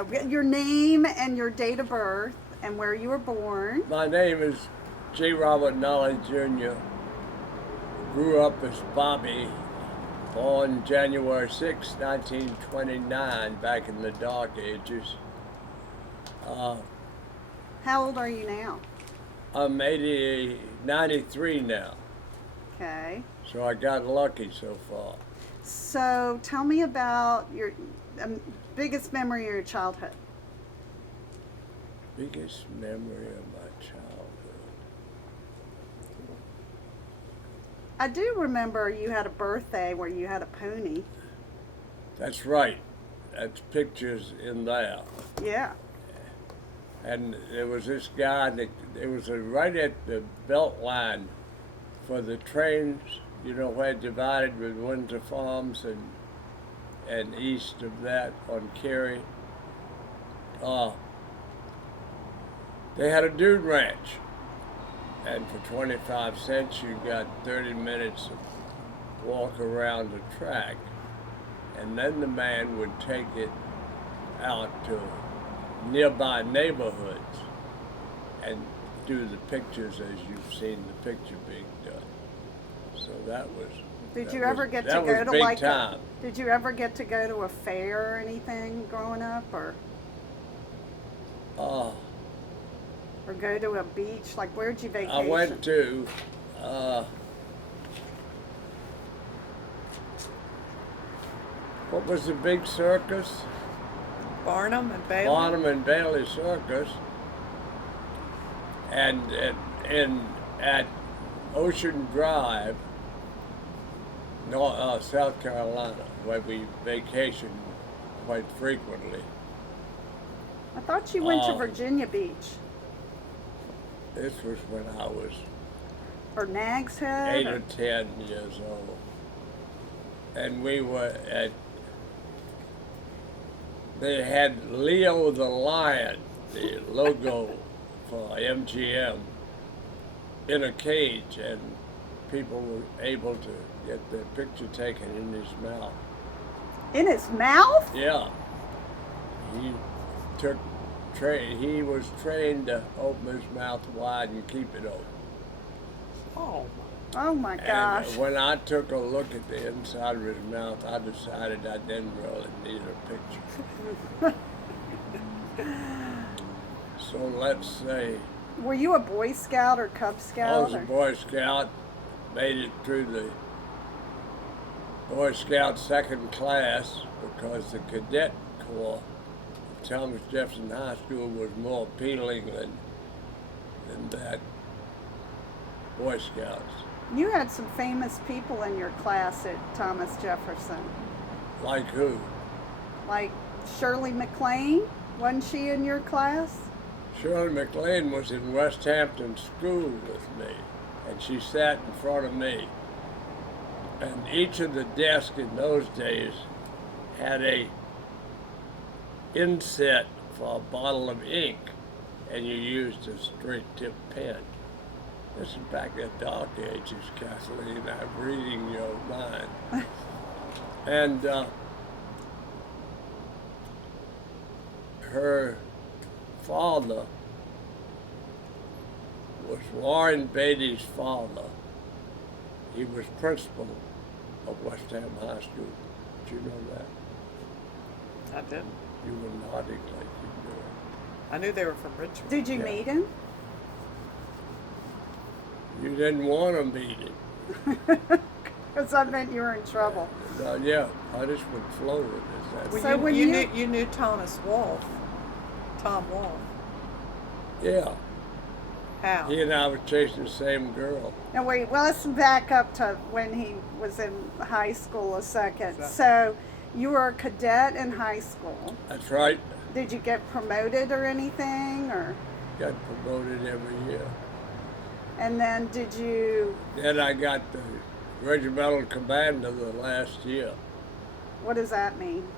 No, your name and your date of birth and where you were born. My name is J. Robert Nolley Jr. Grew up as Bobby, born January 6, 1929, back in the dark ages. How old are you now? I'm 93 now, Okay. so I got lucky so far. So tell me about your biggest memory of your childhood. Biggest memory of my childhood. I do remember you had a birthday where you had a pony. That's right. That's pictures in there. Yeah. And there was this guy that it was right at the belt line for the trains, you know, where it divided with Windsor Farms and east of that on Cary. They had a dude ranch, and for 25 cents you got 30 minutes of walk around the track, and then the man would take it out to nearby neighborhoods and do the pictures as you've seen the picture being done. So that was. Did you ever get to go to like a, did you ever get to go to a fair or anything growing up, or go to a beach? Like, where'd you vacation? I went to what was the big circus? Barnum and Bailey. Barnum and Bailey Circus, and at Ocean Drive, South Carolina, where we vacationed quite frequently. I thought you went to Virginia Beach. This was when I was Or Nags Head? 8 or 10 years old, and we were at. They had Leo the Lion, the logo for MGM, in a cage, and people were able to get their picture taken in his mouth. In his mouth? Yeah. He was trained to open his mouth wide and keep it open. Oh, my gosh. And when I took a look at the inside of his mouth, I decided I didn't really need a picture. So let's say. Were you a Boy Scout or Cub Scout? I was a Boy Scout, made it through the Boy Scout second class because the Cadet Corps of Thomas Jefferson High School was more appealing than that Boy Scouts. You had some famous people in your class at Thomas Jefferson. Like who? Like Shirley MacLaine? Wasn't she in your class? Shirley MacLaine was in West Hampton School with me, and she sat in front of me. And each of the desks in those days had a inset for a bottle of ink, and you used a straight tip pen. This is back at dark ages, Kathleen. I'm reading your mind. And her father was Warren Beatty's father. He was principal of West Ham High School. Did you know that? I didn't. You were nodding like you knew it. I knew they were from Richmond. Did you meet him? You didn't want to meet him. Because I meant you were in trouble. Yeah, punishment flowed. Is that Well, So when you knew Thomas Wolfe. Tom Wolfe. Yeah. How? He and I were chasing the same girl. Now wait, well, let's back up to when he was in high school a second. So you were a cadet in high school. That's right. Did you get promoted or anything, or? Got promoted every year. And then did you? Then I got the regimental commander the last year. What does that mean?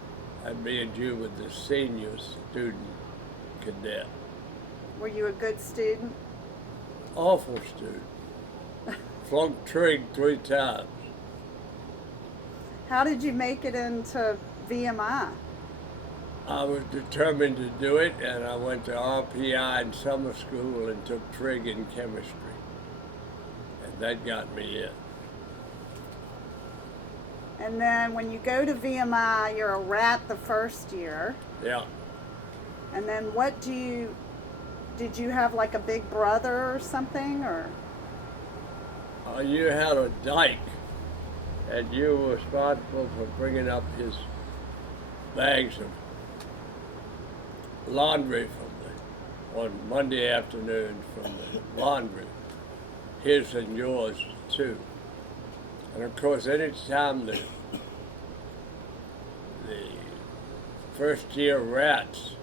I made you with the senior student cadet. Were you a good student? Awful student. Flunked trig 3 times. How did you make it into VMI? I was determined to do it, and I went to RPI in summer school and took trig in chemistry. And that got me in. And then when you go to VMI, you're a rat the first year. Yeah. And then did you have like a big brother or something, or? You had a dyke, and you were responsible for bringing up his bags of laundry on Monday afternoon from the laundry, his and yours too. And of course, any time the first year rats,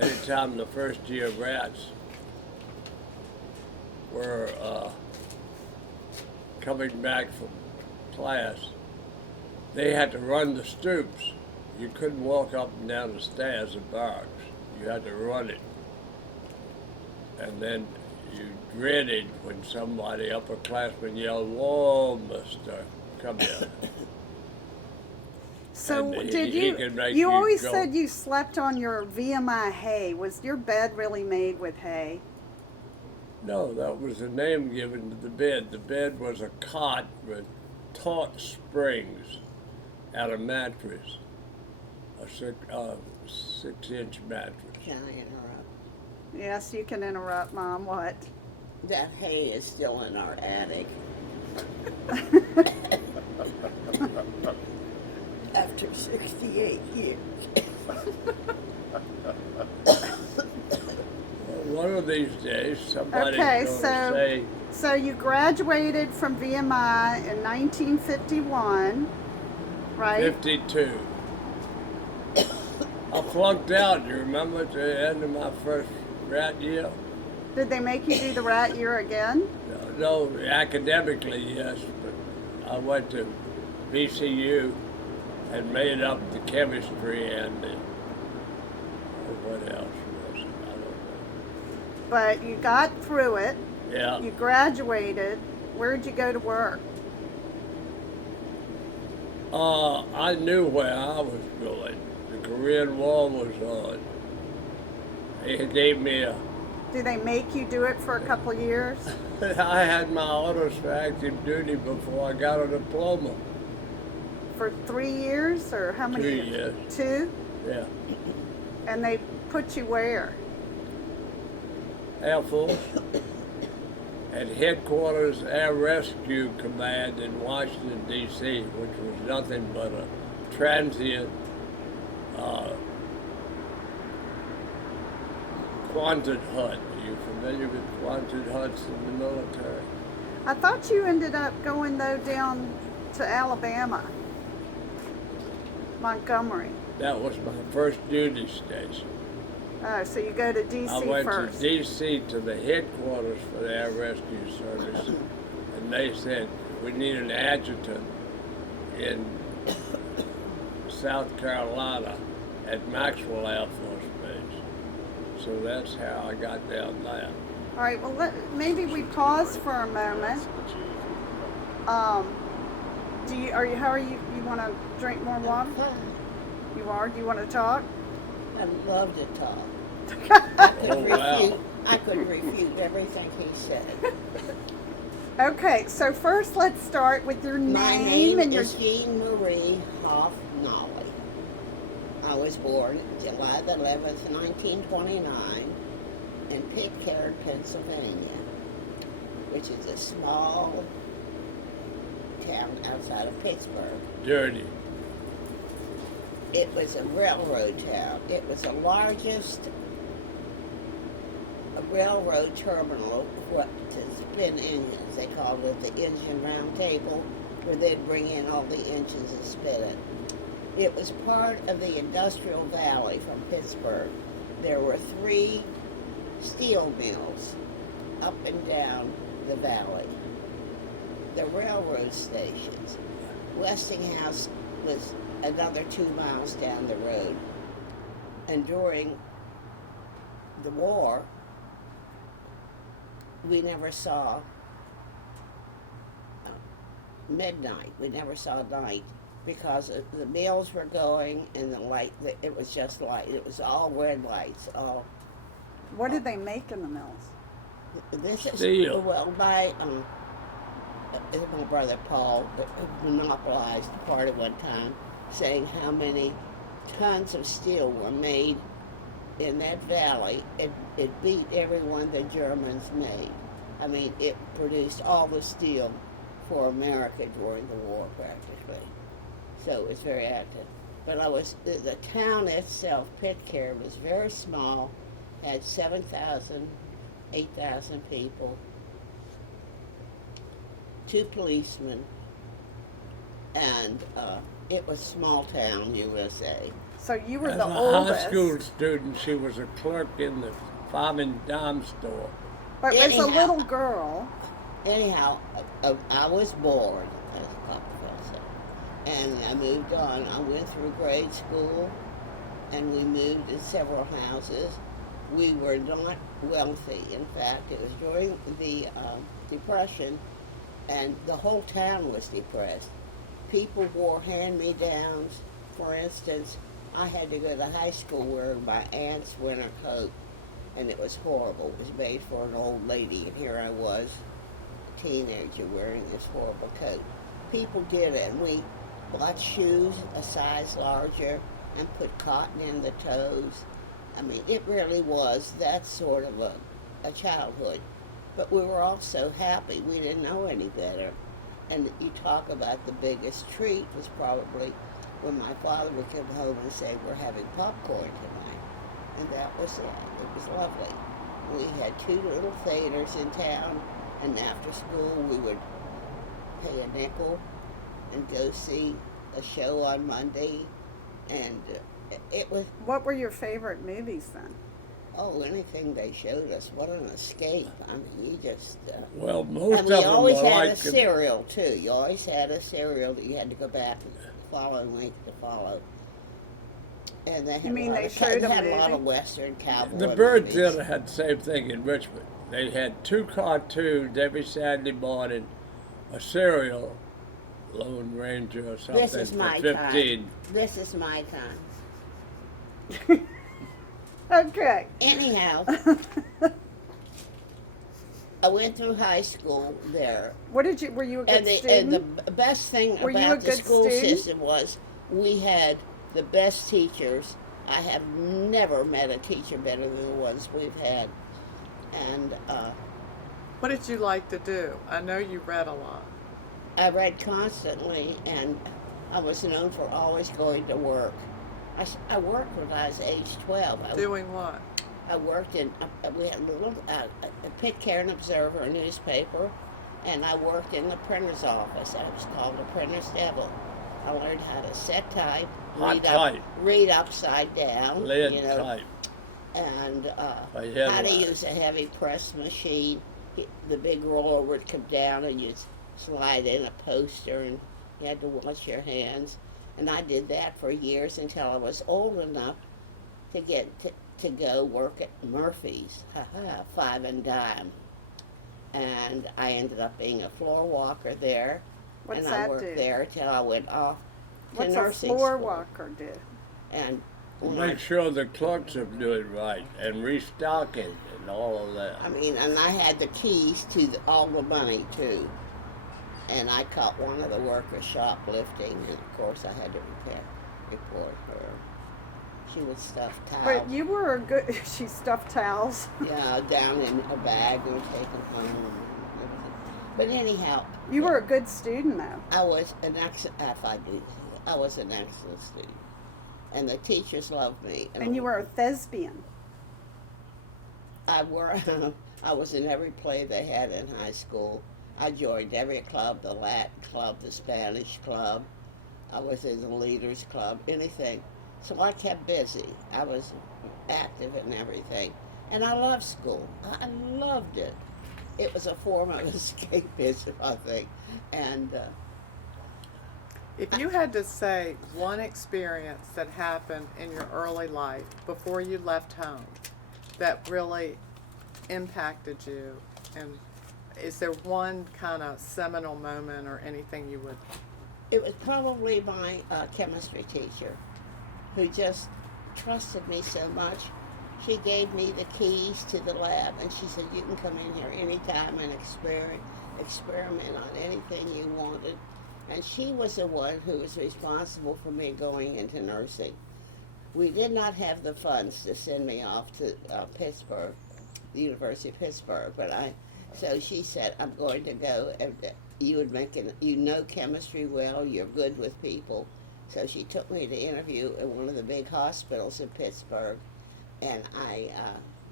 anytime the first year rats were coming back from class, they had to run the stoops. You couldn't walk up and down the stairs of barracks. You had to run it. And then you dreaded when somebody, upperclassman, yelled, "Whoa, mister, come here." So And did he you? could make You always go. said you slept on your VMI hay. Was your bed really made with hay? No, that was the name given to the bed. The bed was a cot with taut springs out of mattress, a 6-inch mattress. Can I interrupt? Yes, you can interrupt, Mom. What? That hay is still in our attic. After 68 years. One of these days, somebody's Okay, going to say, so you graduated from VMI in 1951, right? 52. I flunked out, you remember, at the end of my first rat year? Did they make you do the rat year again? No, academically, yes, but I went to VCU and made up the chemistry and the, what else was it? I don't know. But you got through it. Yeah. You graduated. Where'd you go to work? I knew where I was going. The Korean War was on. They gave me a, Did they make you do it for a couple years? I had my orders for active duty before I got a diploma. For 3 years, or how many 2 years? years. 2? Yeah. And they put you where? Air Force. At Headquarters Air Rescue Command in Washington, D.C., which was nothing but a transient Quonset hut. Are you familiar with Quonset huts in the military? I thought you ended up going, though, down to Alabama, Montgomery. That was my first duty station. Oh, so you go to D.C. I went first. to D.C. to the headquarters for the Air Rescue Service, and they said, we need an adjutant in South Carolina at Maxwell Air Force Base. So that's how I got down there. All right, well, maybe we pause for a moment. How are you? You want to drink more water? You are? Do you want to talk? I love to talk. Oh, wow. I could refute everything he said. Okay, so first let's start with your My name name and your. is Jeanne Marie Hoff Nolley. I was born July the 11th, 1929 in Pitcairn, Pennsylvania, which is a small town outside of Pittsburgh. Dirty. It was a railroad town. It was the largest railroad terminal to spin engines. They called it the engine round table, where they'd bring in all the engines and spin it. It was part of the industrial valley from Pittsburgh. There were 3 steel mills up and down the valley. The railroad stations. Westinghouse was another 2 miles down the road. And during the war, we never saw midnight. We never saw night because the mills were going and the light, it was just light. It was all red lights. All What did they make in the mills? this is Steel. well, my brother Paul monopolized the part at one time, saying how many tons of steel were made in that valley. It beat every one the Germans made. I mean, it produced all the steel for America during the war, practically. So it's very active. But the town itself, Pitcairn, was very small, had 7,000, 8,000 people, 2 policemen, and it was small town USA. So you were As the a oldest. high school student, she was a clerk in the fob and dime store. But as a Anyhow. little girl, Anyhow, I was bored, as a couple said, and I moved on. I went through grade school, and we moved in several houses. We were not wealthy. In fact, it was during the Depression, and the whole town was depressed. People wore hand-me-downs. For instance, I had to go to high school wearing my aunt's winter coat, and it was horrible. It was made for an old lady, and here I was, a teenager, wearing this horrible coat. People did it, and we bought shoes a size larger and put cotton in the toes. I mean, it really was that sort of a childhood. But we were all so happy. We didn't know any better. And you talk about the biggest treat was probably when my father would come home and say, "We're having popcorn tonight." And that was it. It was lovely. We had 2 little theaters in town, and after school we would pay a nickel and go see a show on Monday. And it was, what were your favorite movies then? oh, anything they showed us. What an escape. I mean, you just... Well, most and of we them always were had a like serial, too. You always had a serial that you had to go back the following week to follow. And they had You mean a lot they of, showed they a had a lot movie? of Western cowboy the Bird movies. Theater had the same thing in Richmond. They had 2 cartoons every Saturday morning, a serial, Lone Ranger or something This is for my 15. time. This is my time. Okay. Anyhow, I went through high school there. Were you a good student? And the best thing Were you a about the good school student? system was we had the best teachers. I have never met a teacher better than the ones we've had. And What did you like to do? I know you read a lot. I read constantly, and I was known for always going to work. I worked when I was age 12. Doing what? I worked in, we had a little, a Pitcairn Observer, a newspaper, and I worked in the printer's office. I was called the printer's devil. I learned how to set type, Hot type. read upside down, Lead you know, type. and I had how to one. use a heavy press machine. The big roller would come down and you'd slide in a poster, and you had to wash your hands. And I did that for years until I was old enough to get to go work at Murphy's, 5 and dime. And I ended up being a floor walker there. What's and that I worked do? there till I went off to What's a nursing floor school. walker do? And To when make sure the clerks are doing right and restocking and all of that. I mean, and I had the keys to all the money too. And I caught one of the workers shoplifting, and of course I had to report her. She would stuff towels. But you were a good. She stuffed towels. Yeah, down in a bag and take them home and everything. But anyhow, You were a good student though. I was an excellent. I was an excellent student, and the teachers loved me. And you were a thespian. I was in every play they had in high school. I joined every club, the Latin club, the Spanish club. I was in the Leaders Club, anything. So I kept busy. I was active in everything. And I loved school. I loved it. It was a form of escapism, I think. And If you had to say one experience that happened in your early life before you left home that really impacted you, and is there one kind of seminal moment or anything you would It was probably my chemistry teacher who just trusted me so much. She gave me the keys to the lab, and she said, you can come in here anytime and experiment on anything you wanted. And she was the one who was responsible for me going into nursing. We did not have the funds to send me off to Pittsburgh, the University of Pittsburgh, so she said, I'm going to go, and you know chemistry well, you're good with people. So she took me to interview in one of the big hospitals in Pittsburgh, and I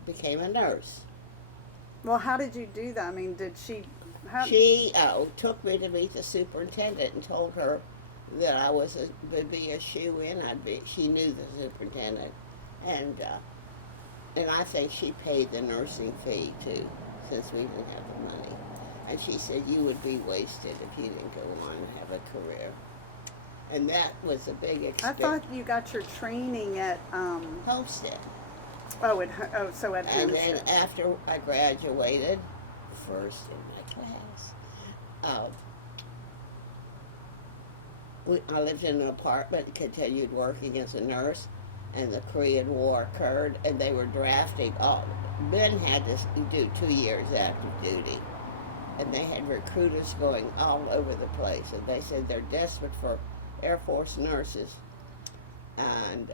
became a nurse. Well, how did you do that? I mean, did she... She took me to meet the superintendent and told her that I would be a shoo-in. She knew the superintendent, and I think she paid the nursing fee too, since we didn't have the money. And she said, you would be wasted if you didn't go on and have a career. And that was a big experience. I thought you got your training at... Homestead. So at And Homestead. then after I graduated, first in my class, I lived in an apartment and continued working as a nurse, and the Korean War occurred, and they were drafting men had to do 2 years active duty, and they had recruiters going all over the place, and they said they're desperate for Air Force nurses, and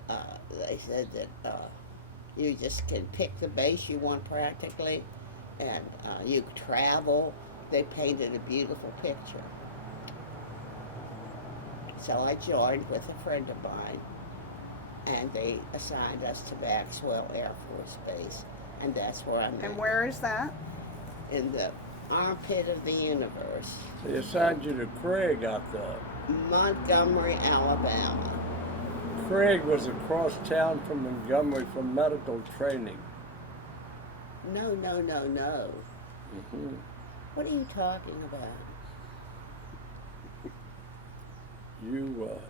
they said that you just can pick the base you want practically, and you travel. They painted a beautiful picture. So I joined with a friend of mine, and they assigned us to Maxwell Air Force Base, and that's where I'm And where is that? in the armpit of the universe, They assigned you to Craig out there. Montgomery, Alabama. Craig was across town from Montgomery for medical training. No. Mm-hmm. What are you talking about? You were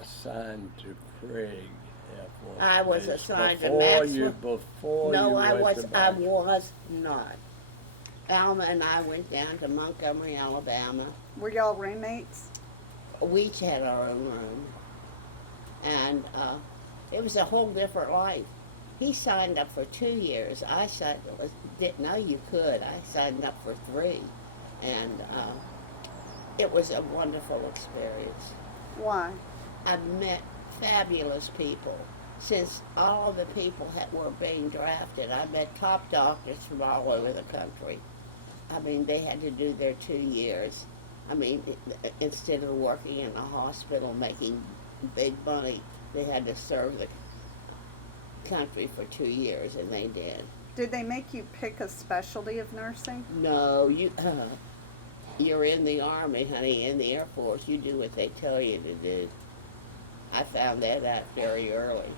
assigned to Craig Air Force I was Base assigned to before Maxwell. Before No, you I went was. to I Maxwell. was not. Alma and I went down to Montgomery, Alabama. Were y'all roommates? We each had our own room, and it was a whole different life. He signed up for 2 years. Didn't know you could. I signed up for 3, and it was a wonderful experience. Why? I met fabulous people. Since all of the people were being drafted, I met top doctors from all over the country. I mean, they had to do their 2 years. I mean, instead of working in a hospital making big money, they had to serve the country for 2 years, and they did. Did they make you pick a specialty of nursing? No, you're in the Army, honey, in the Air Force. You do what they tell you to do. I found that out very early.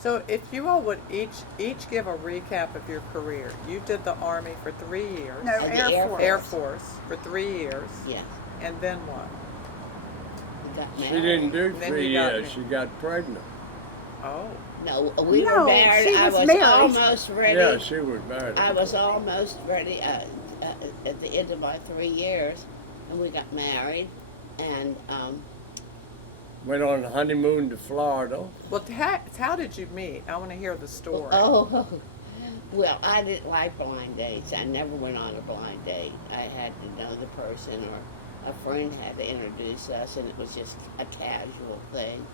So if you all would each give a recap of your career. You did the Army for 3 years. No, And the Air Air Force. Air Force for 3 years. Yes, And then what? we got She married. didn't do Then 3 you got years. me. She got pregnant. Oh. No, we No, were married. she I was was married. almost ready. Yeah, she was married. I was almost ready at the end of my 3 years, and we got married, and Went on a honeymoon to Florida. Well, how did you meet? I want to hear the story. Well, I didn't like blind dates. I never went on a blind date. I had to know the person, or a friend had to introduce us, and it was just a casual thing,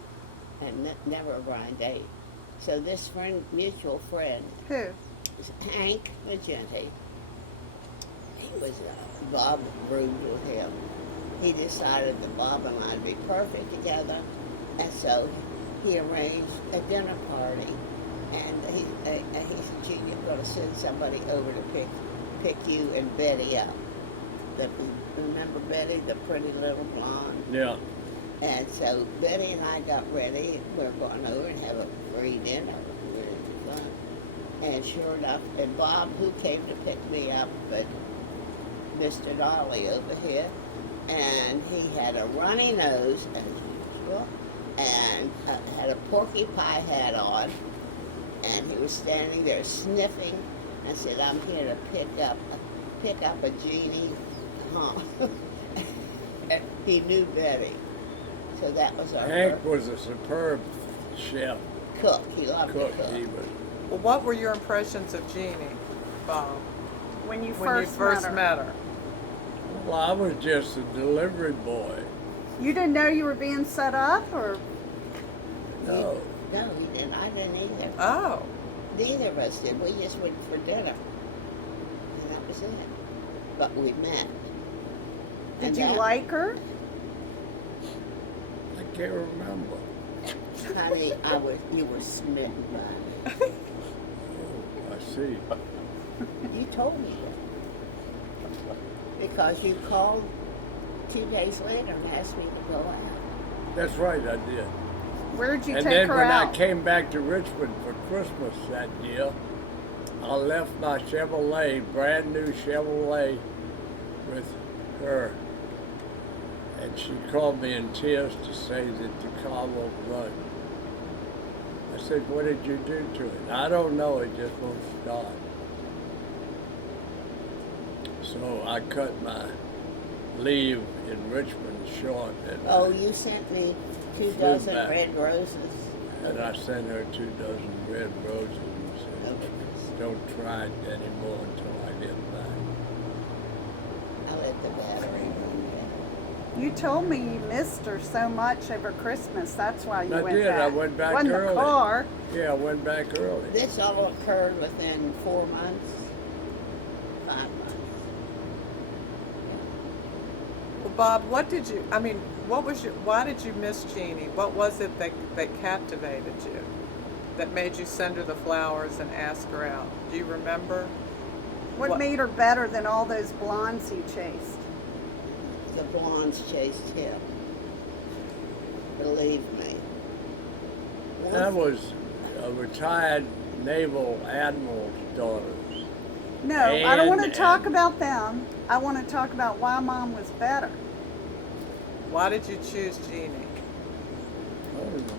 and never a blind date. So this mutual friend, Who? Hank Magenti, he was Bob roomed with him. He decided that Bob and I'd be perfect together, and so he arranged a dinner party. And he said, Jeanne, you're going to send somebody over to pick you and Betty up. Remember Betty, the pretty little blonde? Yeah. And so Betty and I got ready. We were going over and have a free dinner. It was fun. And sure enough, and Bob, who came to pick me up, but Mr. Nolley over here, and he had a runny nose, as usual, and had a porky pie hat on, and he was standing there sniffing, and said, I'm here to pick up a genie. Huh. He knew Betty. So that was our Hank was a superb chef, cook. He loved cook. to cook. He was. Well, what were your impressions of Jeannie, Bob, When you when you first, first met her? Well, I was just a delivery boy. You didn't know you were being set up, or No. No, he didn't. I didn't either. Oh, Neither of us did. We just went for dinner. And that was it. But we met. did And you that- like her? I can't remember. Honey, you were smitten by me. Oh, I see. You told me that. Because you called 2 days later and asked me to go out. That's right, I did. Where'd you And take then her when out? I came back to Richmond for Christmas that year, I left my Chevrolet, brand new Chevrolet, with her. And she called me in tears to say that the car won't run. I said, what did you do to it? I don't know, it just won't start. So I cut my leave in Richmond short, and, Oh, you sent me 2 Flew dozen back. red roses. and I sent her 2 dozen red roses and said, don't try it anymore until I get back. I let the battery run down. You told me you missed her so much over Christmas. That's why you I went did. back. I went back Wasn't early. the car. Yeah, I went back early. This all occurred within 4 months, 5 months. well, Bob, why did you miss Jeannie? What was it that captivated you, that made you send her the flowers and ask her out? Do you remember? What made her better than all those blondes you chased? The blondes chased him. Believe me. I was a retired naval admiral's daughters. No, I don't want to And- talk about them. I want to talk about why Mom was better. Why did you choose Jeannie? I don't know.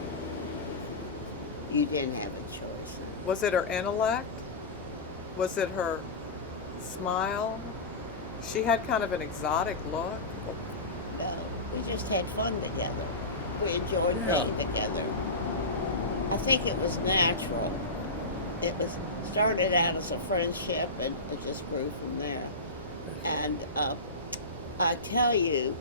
You didn't have a choice. Was it her intellect? Was it her smile? She had kind of an exotic look. No, we just had fun together. We enjoyed Yeah. being together. I think it was natural. It was started out as a friendship, and it just grew from there. And I tell you,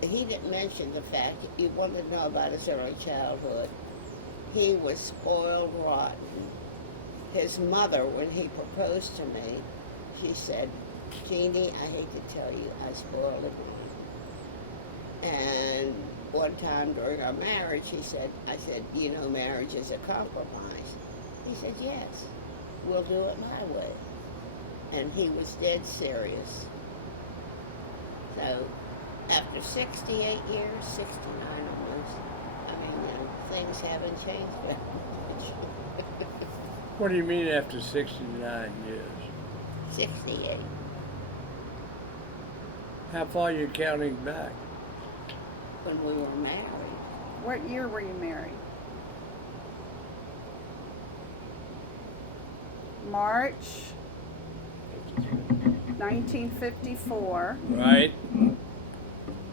he didn't mention the fact that you wanted to know about his early childhood. He was spoiled rotten. His mother, when he proposed to me, she said, Jeannie, I hate to tell you, I spoiled him. And one time during our marriage, I said, you know, marriage is a compromise. He said, yes, we'll do it my way. And he was dead serious. So after 68 years, 69 almost, I mean, you know, things haven't changed very much. What do you mean after 69 years? 68. How far are you counting back? When we were married. What year were you married? March 1954. Right?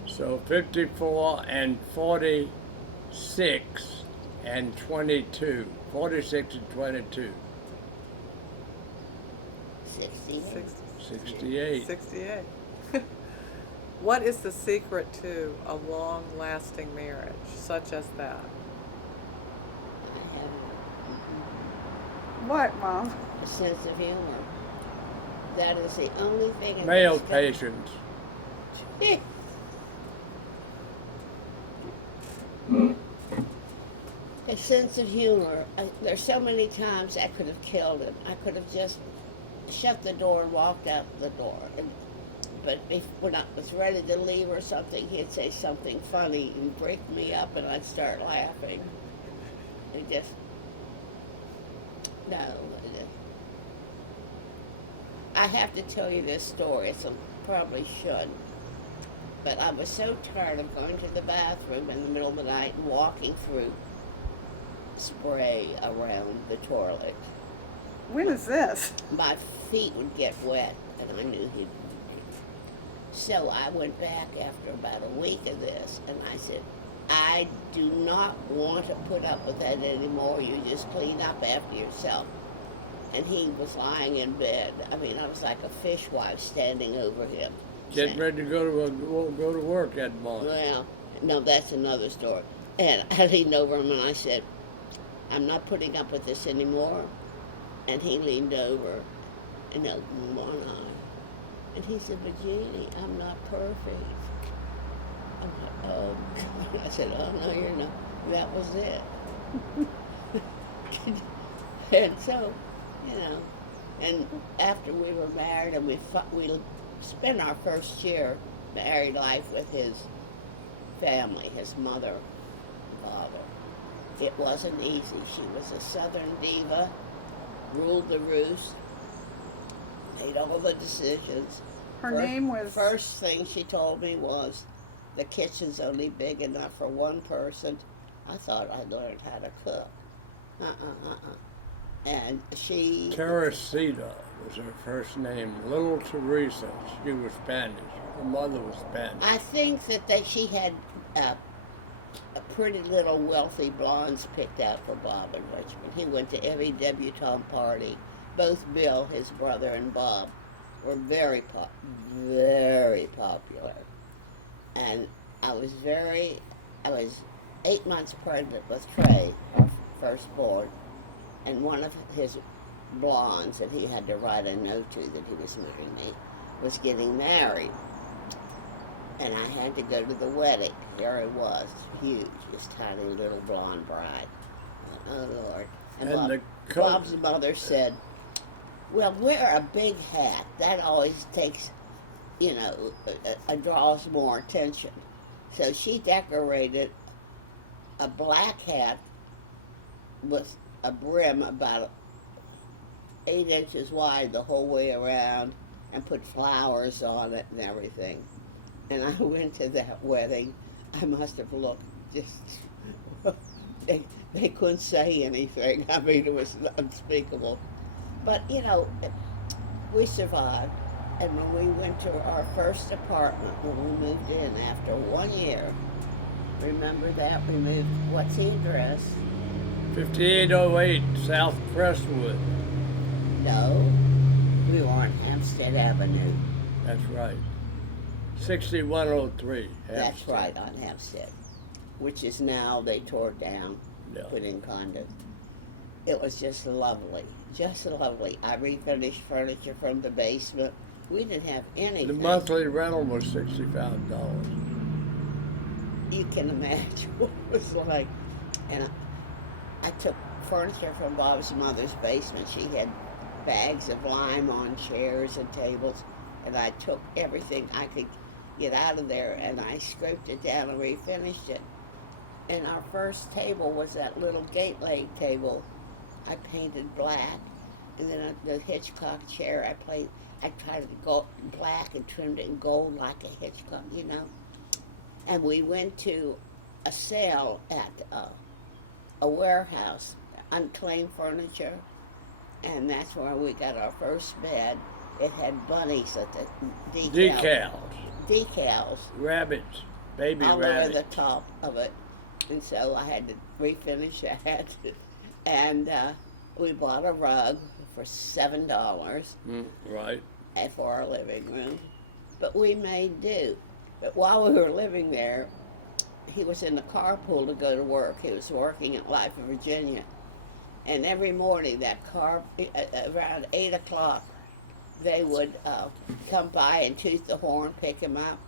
So 54 and 46 and 22. 46 and 22. 68. 68. 68. What is the secret to a long-lasting marriage such as that? I have What, Mom? a sense of humor. That is the only thing in Male this patients. A sense of humor. There's so many times I could have killed him. I could have just shut the door and walked out the door. But when I was ready to leave or something, he'd say something funny and break me up, and I'd start laughing. It just, no. I have to tell you this story. I probably should. But I was so tired of going to the bathroom in the middle of the night and walking through spray around the toilet. When is this? My feet would get wet, and I knew he'd. So I went back after about a week of this, and I said, I do not want to put up with that anymore. You just clean up after yourself. And he was lying in bed. I mean, I was like a fishwife standing over him. Getting ready to go to work that morning. Well, no, that's another story. And I leaned over him and I said, I'm not putting up with this anymore. And he leaned over and opened one eye. And he said, but Jeannie, I'm not perfect. I'm like, oh, God. I said, oh, no, you're not. That was it. And so, you know, and after we were married and we spent our first year married life with his family, his mother, father. It wasn't easy. She was a Southern diva, ruled the roost, made all the decisions. Her name was... First thing she told me was, the kitchen's only big enough for one person. I thought I learned how to cook. And she... Teresita was her first name. Little Teresa. She was Spanish. Her mother was Spanish. I think that she had a pretty little wealthy blondes picked out for Bob in Richmond. He went to every debutante party. Both Bill, his brother, and Bob were very popular. And I was 8 months pregnant with Trey, our firstborn, and one of his blondes that he had to write a note to that he was marrying me was getting married. And I had to go to the wedding. There it was, huge, this tiny little blonde bride. Oh, Lord. And Bob's mother said, well, wear a big hat. That always takes, draws more attention. So she decorated a black hat with a brim about 8 inches wide the whole way around and put flowers on it and everything. And I went to that wedding. I must have looked just, they couldn't say anything. I mean, it was unspeakable. But, we survived. And when we went to our first apartment, when we moved in after 1 year, remember that? We moved, what's the address? 5808 South Crestwood. No, we were on Hampstead Avenue. That's right. 6103 Hampstead. That's right, on Hampstead, which is now they tore down, put in condos. It was just lovely, just lovely. I refinished furniture from the basement. We didn't have anything. The monthly rental was $65. You can imagine what it was like. And I took furniture from Bob's mother's basement. She had bags of lime on chairs and tables, and I took everything I could get out of there, and I scraped it down and refinished it. And our first table was that little gate leg table. I painted black, and then the Hitchcock chair, I tried to go black and trimmed it in gold like a Hitchcock, And we went to a sale at a warehouse, unclaimed furniture, and that's where we got our first bed. It had bunnies at the decals, rabbits, baby all rabbits. over the top of it, and so I had to refinish that. And we bought a rug for $7. Right. For our living room, but we made do. But while we were living there, he was in the carpool to go to work. He was working at Life of Virginia, and every morning that car around 8 o'clock, they would come by and toot the horn, pick him up.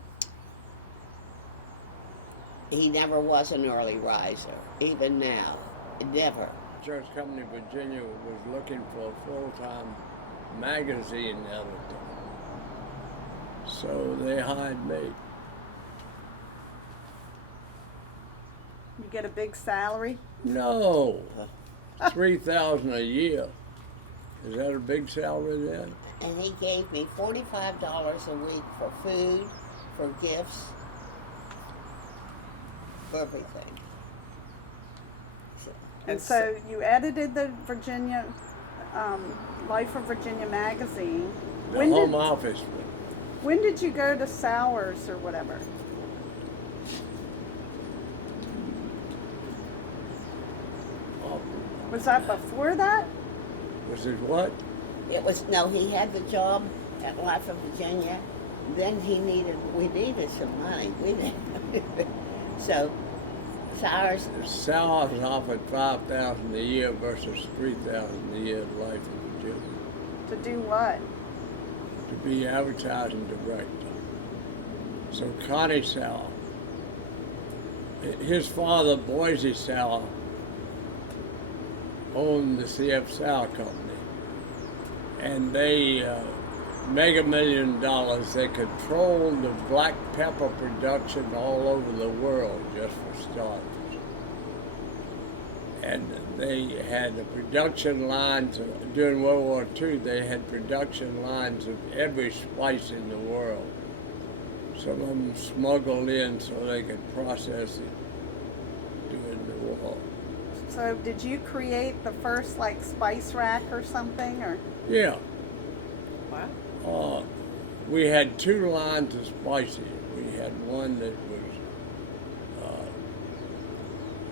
He never was an early riser, even now, never. Insurance Company of Virginia was looking for a full-time magazine editor, so they hired me. You get a big salary? No, $3,000 a year. Is that a big salary then? And he gave me $45 a week for food, for gifts, for everything. And so you edited the Virginia, Life of Virginia magazine. The home office. When did you go to Sowers or whatever? Was that before that? Was it what? It was, no, he had the job at Life of Virginia. Then we needed some money. So Cyrus, Sal was offered $5,000 a year versus $3,000 a year at Life of Virginia To do what? to be advertising director. So Connie Sal, his father, Boise Sal, owned the CF Sal Company, and they Mega $1 Million. They controlled the black pepper production all over the world, just for starters. And they had the production lines during World War II. They had production lines of every spice in the world. Some of them smuggled in so they could process it during the war. So did you create the first like spice rack or something, or? Yeah. Wow. We had 2 lines of spices. We had one that was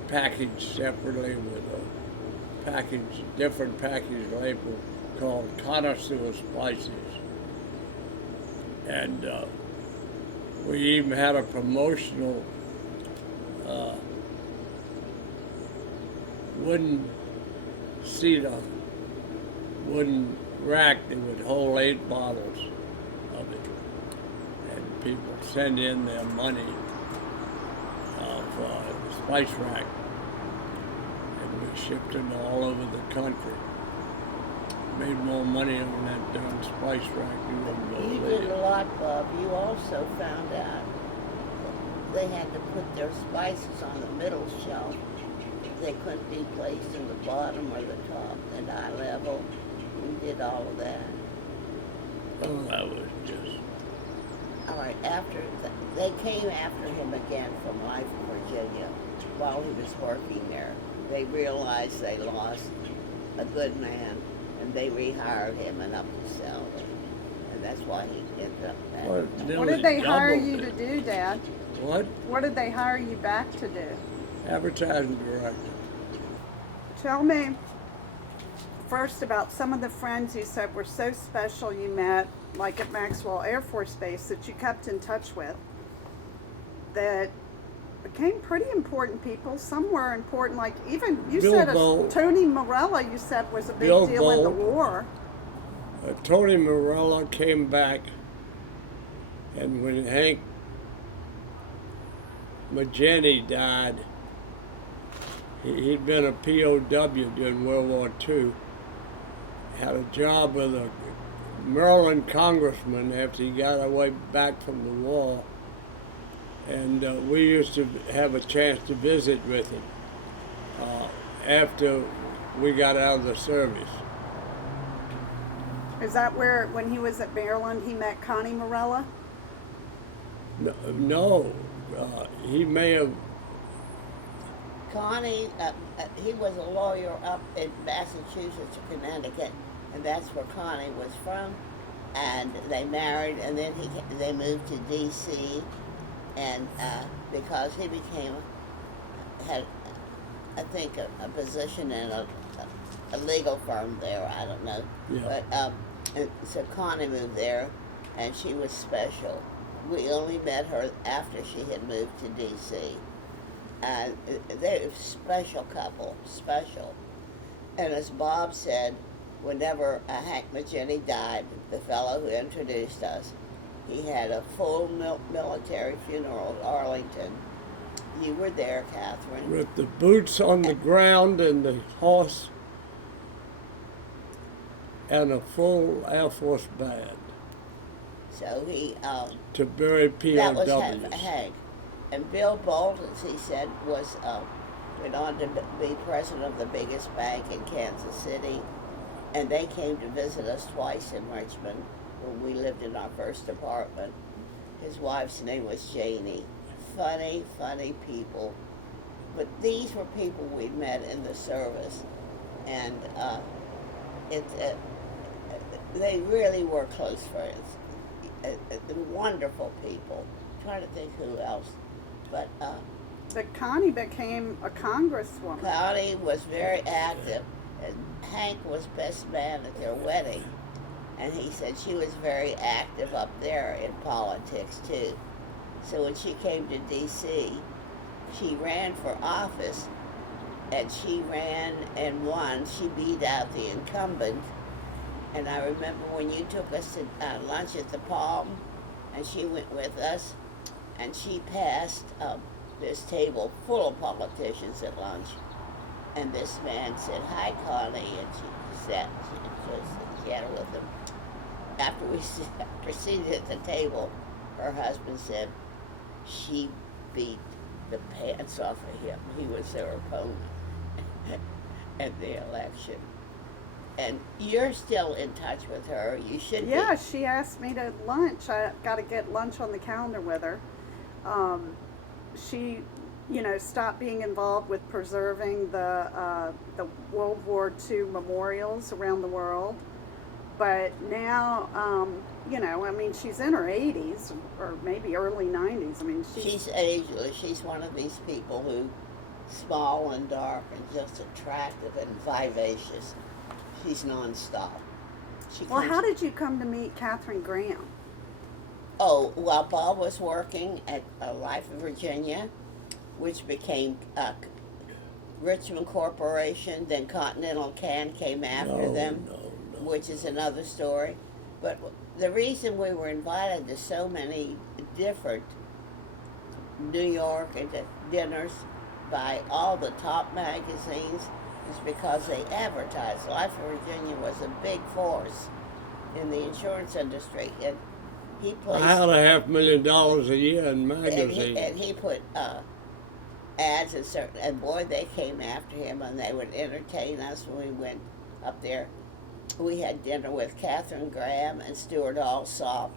packaged separately with a different package label called Connoisseur Spices. And we even had a promotional wooden wooden rack that would hold 8 bottles of it. And people send in their money for the spice rack. And we shipped them all over the country. Made more money on that darn spice rack you wouldn't you believe. did a lot, Bob. You also found out they had to put their spices on the middle shelf. They couldn't be placed in the bottom or the top and eye level. We did all of that. Oh, that was just... All right, they came after him again from Life in Virginia while he was working there. They realized they lost a good man, and they rehired him and upped the salary. And that's why he ended up back. What did they hire doubled you to it. do, Dad? What? What did they hire you back to do? Advertising director. Tell me first about some of the friends you said were so special you met, like at Maxwell Air Force Base, that you kept in touch with, that became pretty important people. Some were important, like even you Bill said Bolt. Tony Morella, you said was a big Bill deal in the Bolt. war. Tony Morella came back, and when Hank Jeanne died, he'd been a POW during World War II. Had a job with a Maryland congressman after he got away back from the war, and we used to have a chance to visit with him after we got out of the service. Is that where, when he was at Maryland, he met Connie Morella? No, he may have. Connie, he was a lawyer up in Massachusetts or Connecticut, and that's where Connie was from. And they married, and then they moved to D.C. And because he had, I think, a position in a legal firm there. I don't know. Yeah. But so Connie moved there, and she was special. We only met her after she had moved to D.C. And they're a special couple, special. And as Bob said, whenever Hank Jeanne died, the fellow who introduced us, he had a full military funeral at Arlington. You were there, Catherine. With the boots on the ground and the horse and a full Air Force band So he, to bury that was POWs. Hank. And Bill Bolt, as he said, went on to be president of the biggest bank in Kansas City. And they came to visit us twice in Richmond when we lived in our first apartment. His wife's name was Jeanne. Funny, funny people. But these were people we met in the service. And they really were close friends. Wonderful people. I'm trying to think who else. But But Connie became a congresswoman. Connie was very active, and Hank was best man at their wedding, and he said she was very active up there in politics too. So when she came to D.C., she ran for office, and she ran and won. She beat out the incumbent. And I remember when you took us to lunch at the Palm, and she went with us, and she passed this table full of politicians at lunch. And this man said, "Hi, Connie," and she sat, she chatted with him. After we proceeded at the table, her husband said, "She beat the pants off of him. He was their opponent at the election." And you're still in touch with her. You should Yeah, be. she asked me to lunch. I got to get lunch on the calendar with her. She, stopped being involved with preserving the World War II memorials around the world. But now, she's in her 80s or maybe early 90s. She's ageless. She's one of these people who, small and dark and just attractive and vivacious. She's nonstop. Well, how did you come to meet Katharine Graham? Oh, while Bob was working at Life of Virginia, which became Richmond Corporation, then Continental Can came after them, which is another story. But the reason we were invited to so many different New York and dinners by all the top magazines is because they advertised. Life of Virginia was a big force in the insurance industry, and he placed $500,000 a year in magazines. and he put ads in certain, and boy, they came after him, and they would entertain us when we went up there. We had dinner with Katharine Graham and Stuart Alsop,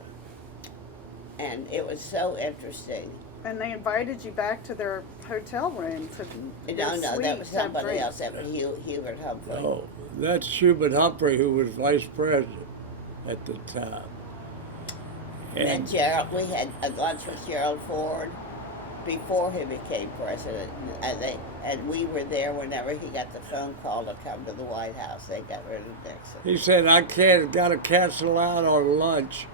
and it was so interesting. And they invited you back to their hotel room to No, their that was suite, have somebody drinks. else. That was Hubert Humphrey. Oh, that's Hubert Humphrey, who was vice president at the time. And Gerald, we had a lunch with Gerald Ford before he became president, and we were there whenever he got the phone call to come to the White House. They got rid of Nixon. He said, got to cancel out on lunch.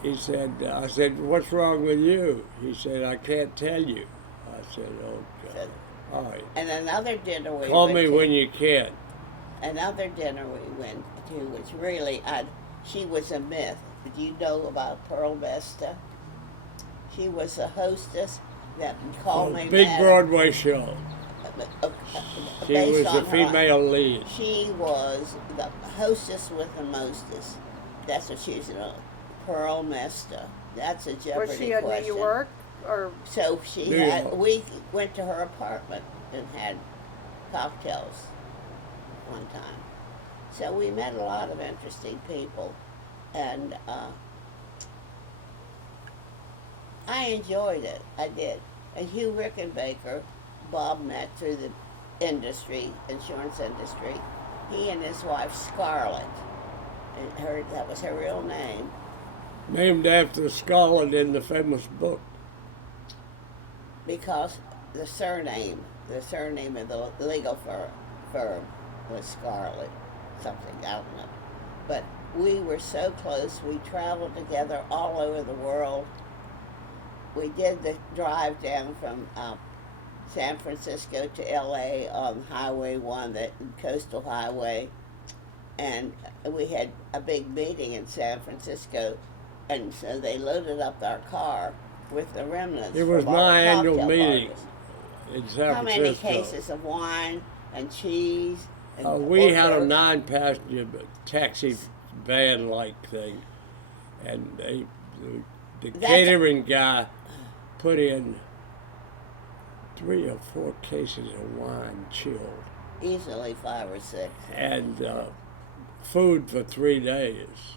He said, I said, "What's wrong with you?" He said, "I can't tell you." I said, "Oh, God. All right. And another dinner we Call went me to, when you can." Another dinner we went to, which really, she was a myth. Did you know about Pearl Vesta? She was a hostess that called me Big Madam. Broadway show. She Based was on the her- female lead. She was the hostess with the mostest. That's what she was on. Pearl Mesta. That's a Jeopardy Was she in question. New York or? So she New had. York. We went to her apartment and had cocktails one time. So we met a lot of interesting people, and I enjoyed it. I did. And Hugh Rickenbacker, Bob met through the insurance industry. He and his wife Scarlett, and that was her real name. Named after Scarlett in the famous book. Because the surname of the legal firm was Scarlett, something, I don't know. But we were so close. We traveled together all over the world. We did the drive down from San Francisco to L.A. on Highway 1, the coastal highway. And we had a big meeting in San Francisco. And so they loaded up our car with the remnants. It was from all my the annual cocktail meeting parties. in San How Francisco. many cases of wine and cheese? And We had a hors d'oeuvres? 9-passenger taxi van-like thing, and the That's- catering guy put in 3 or 4 cases of wine chilled, Easily 5 or 6. and food for 3 days.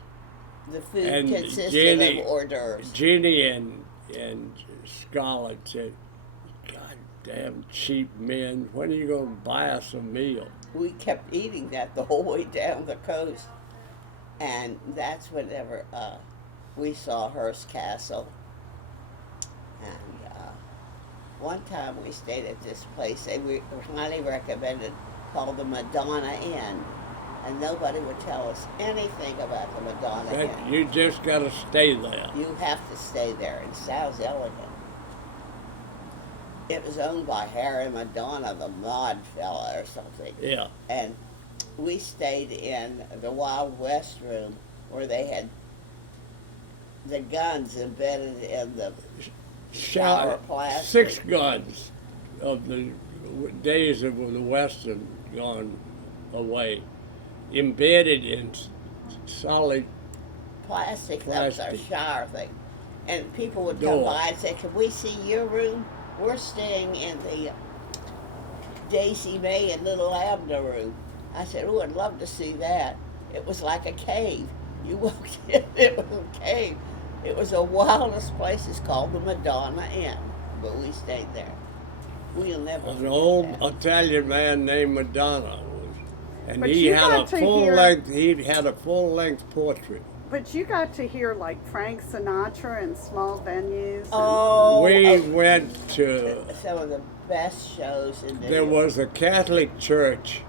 The food And consisted Jeanne- of hors d'oeuvres. Jeanne and Scarlett said, "God damn cheap men, when are you going to buy us a meal?" We kept eating that the whole way down the coast. And that's whenever we saw Hearst Castle. And one time we stayed at this place they were highly recommended, called the Madonna Inn, and nobody would tell us anything about the Madonna Inn. You just got to stay there. You have to stay there. It sounds elegant. It was owned by Harry Madonna, the mod fella or something. Yeah. And we stayed in the Wild West room where they had the guns embedded in the shower plastic. 6 guns of the days of the Western gone away, embedded in solid Plastic. That was our Plastic. shower thing. And people would Door. come by and say, "Can we see your room? We're staying in the Daisy May and Little Abner room." I said, "Oh, I'd love to see that." It was like a cave. You walked in, it was a cave. It was the wildest place. It's called the Madonna Inn, but we stayed there. We'll never An forget old that. Italian man named Madonna, and But he you had got a to full hear- length. He had a full length portrait. But you got to hear like Frank Sinatra in small venues. Oh, We went to. some of the best shows in There was a Catholic church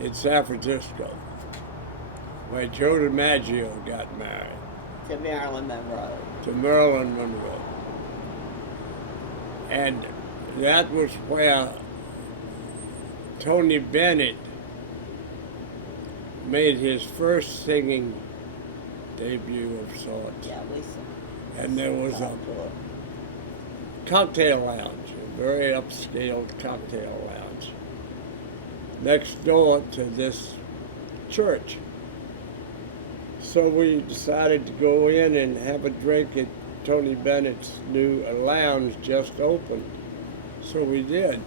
in San Francisco where Joe DiMaggio got married to Marilyn Monroe. to Marilyn Monroe, and that was where Tony Bennett made his first singing debut of sorts. Yeah, we saw. And there was a cocktail lounge, a very upscale cocktail lounge, next door to this church. So we decided to go in and have a drink at Tony Bennett's new lounge just opened. So we did.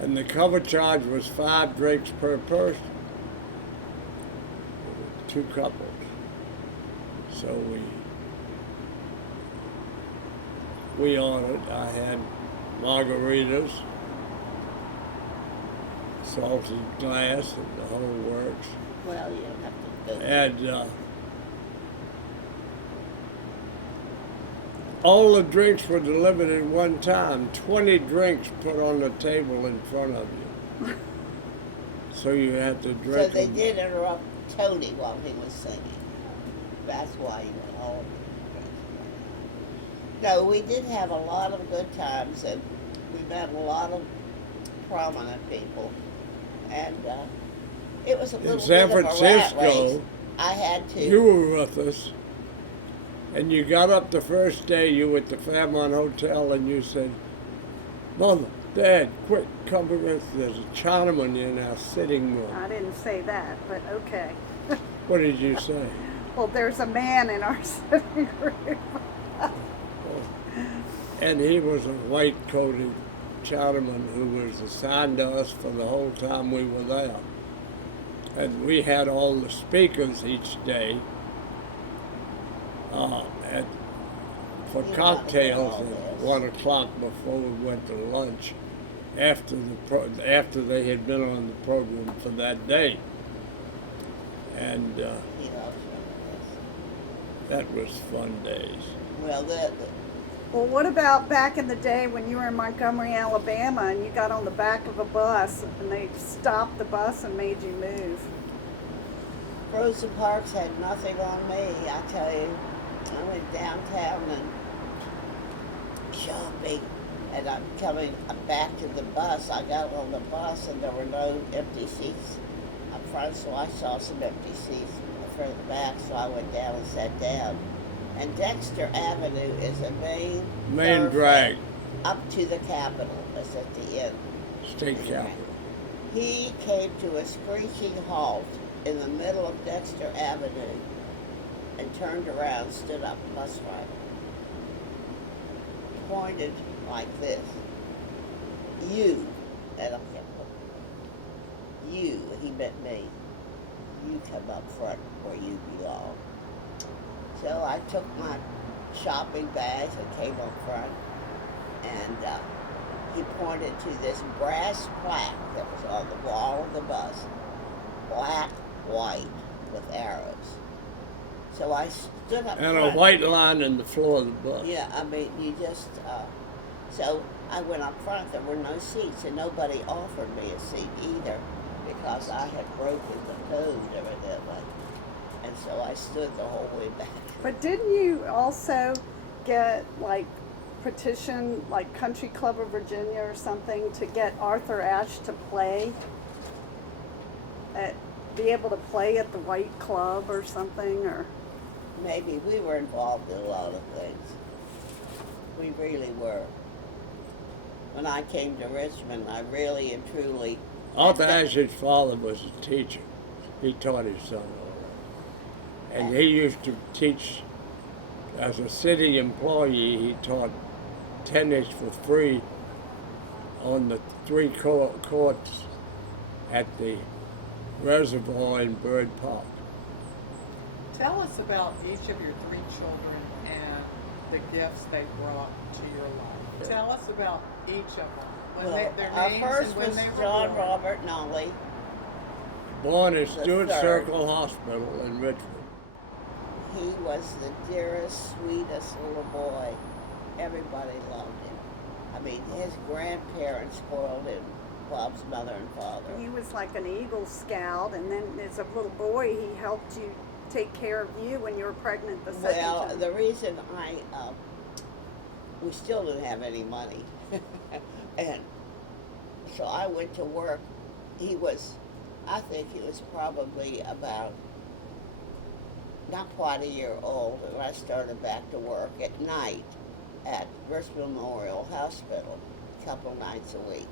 And the cover charge was 5 drinks per person. 2 couples. So we ordered. I had margaritas, salted glass, and the whole works. Well, you don't have to go. And all the drinks were delivered at one time. 20 drinks put on the table in front of you. So you had to drink So they them. did interrupt Tony while he was singing. That's why he went home. No, we did have a lot of good times, and we met a lot of prominent people, and it was a little San bit of a rat Francisco, race. I had to. You were with us, and you got up the first day. You were at the Fairmont Hotel, and you said, "Mother, Dad, quick, come with us. There's a Chinaman in our sitting room." I didn't say that, but okay. What did you say? Well, there's a man in our sitting room. And he was a white-coated Chinaman who was assigned to us for the whole time we were there. And we had all the speakers each day at, for You cocktails wanna get all at this. 1 o'clock before we went to lunch, after after they had been on the program for that day. And You know, that was fun days. well, Well, what about back in the day when you were in Montgomery, Alabama, and you got on the back of a bus and they stopped the bus and made you move? Rosa Parks had nothing on me, I tell you. I went downtown and shopping, and I'm coming back to the bus. I got on the bus and there were no empty seats up front, so I saw some empty seats further back, so I went down and sat down. And Dexter Avenue is a main Main thoroughfare drag, up to the Capitol. It's at the end. state capitol. He came to a screeching halt in the middle of Dexter Avenue and turned around, stood up, bus driver, pointed like this. You, and I kept looking. You, and he meant me. You come up front where you belong. So I took my shopping bags and came up front, and he pointed to this brass plaque that was on the wall of the bus, black, white, with arrows. So I stood up And front. a white line in the floor of the bus. Yeah, I mean, you just, So I went up front. There were no seats, and nobody offered me a seat either because I had broken the code evidently. And so I stood the whole way back. But didn't you also get like petition, like Country Club of Virginia or something, to get Arthur Ashe to play be able to play at the White Club or something, or? Maybe we were involved in a lot of things. We really were. When I came to Richmond, I really and truly. Arthur Ashe's father was a teacher. He taught his son all that. And he used to teach, as a city employee, he taught tennis for free on the 3 courts at the reservoir in Bird Park. Tell us about each of your 3 children and the gifts they brought to your life. Tell us about each of them. Their Our names first and when was they were John born. Robert Nolley. Born at The Stewart third. Circle Hospital in Richmond. He was the dearest, sweetest little boy. Everybody loved him. I mean, his grandparents spoiled him, Bob's mother and father. He was like an Eagle Scout, and then as a little boy, he helped you take care of you when you were pregnant the second Well, time. the reason we still didn't have any money. And so I went to work. I think he was probably about not quite a year old, and I started back to work at night at Richmond Memorial Hospital a couple nights a week.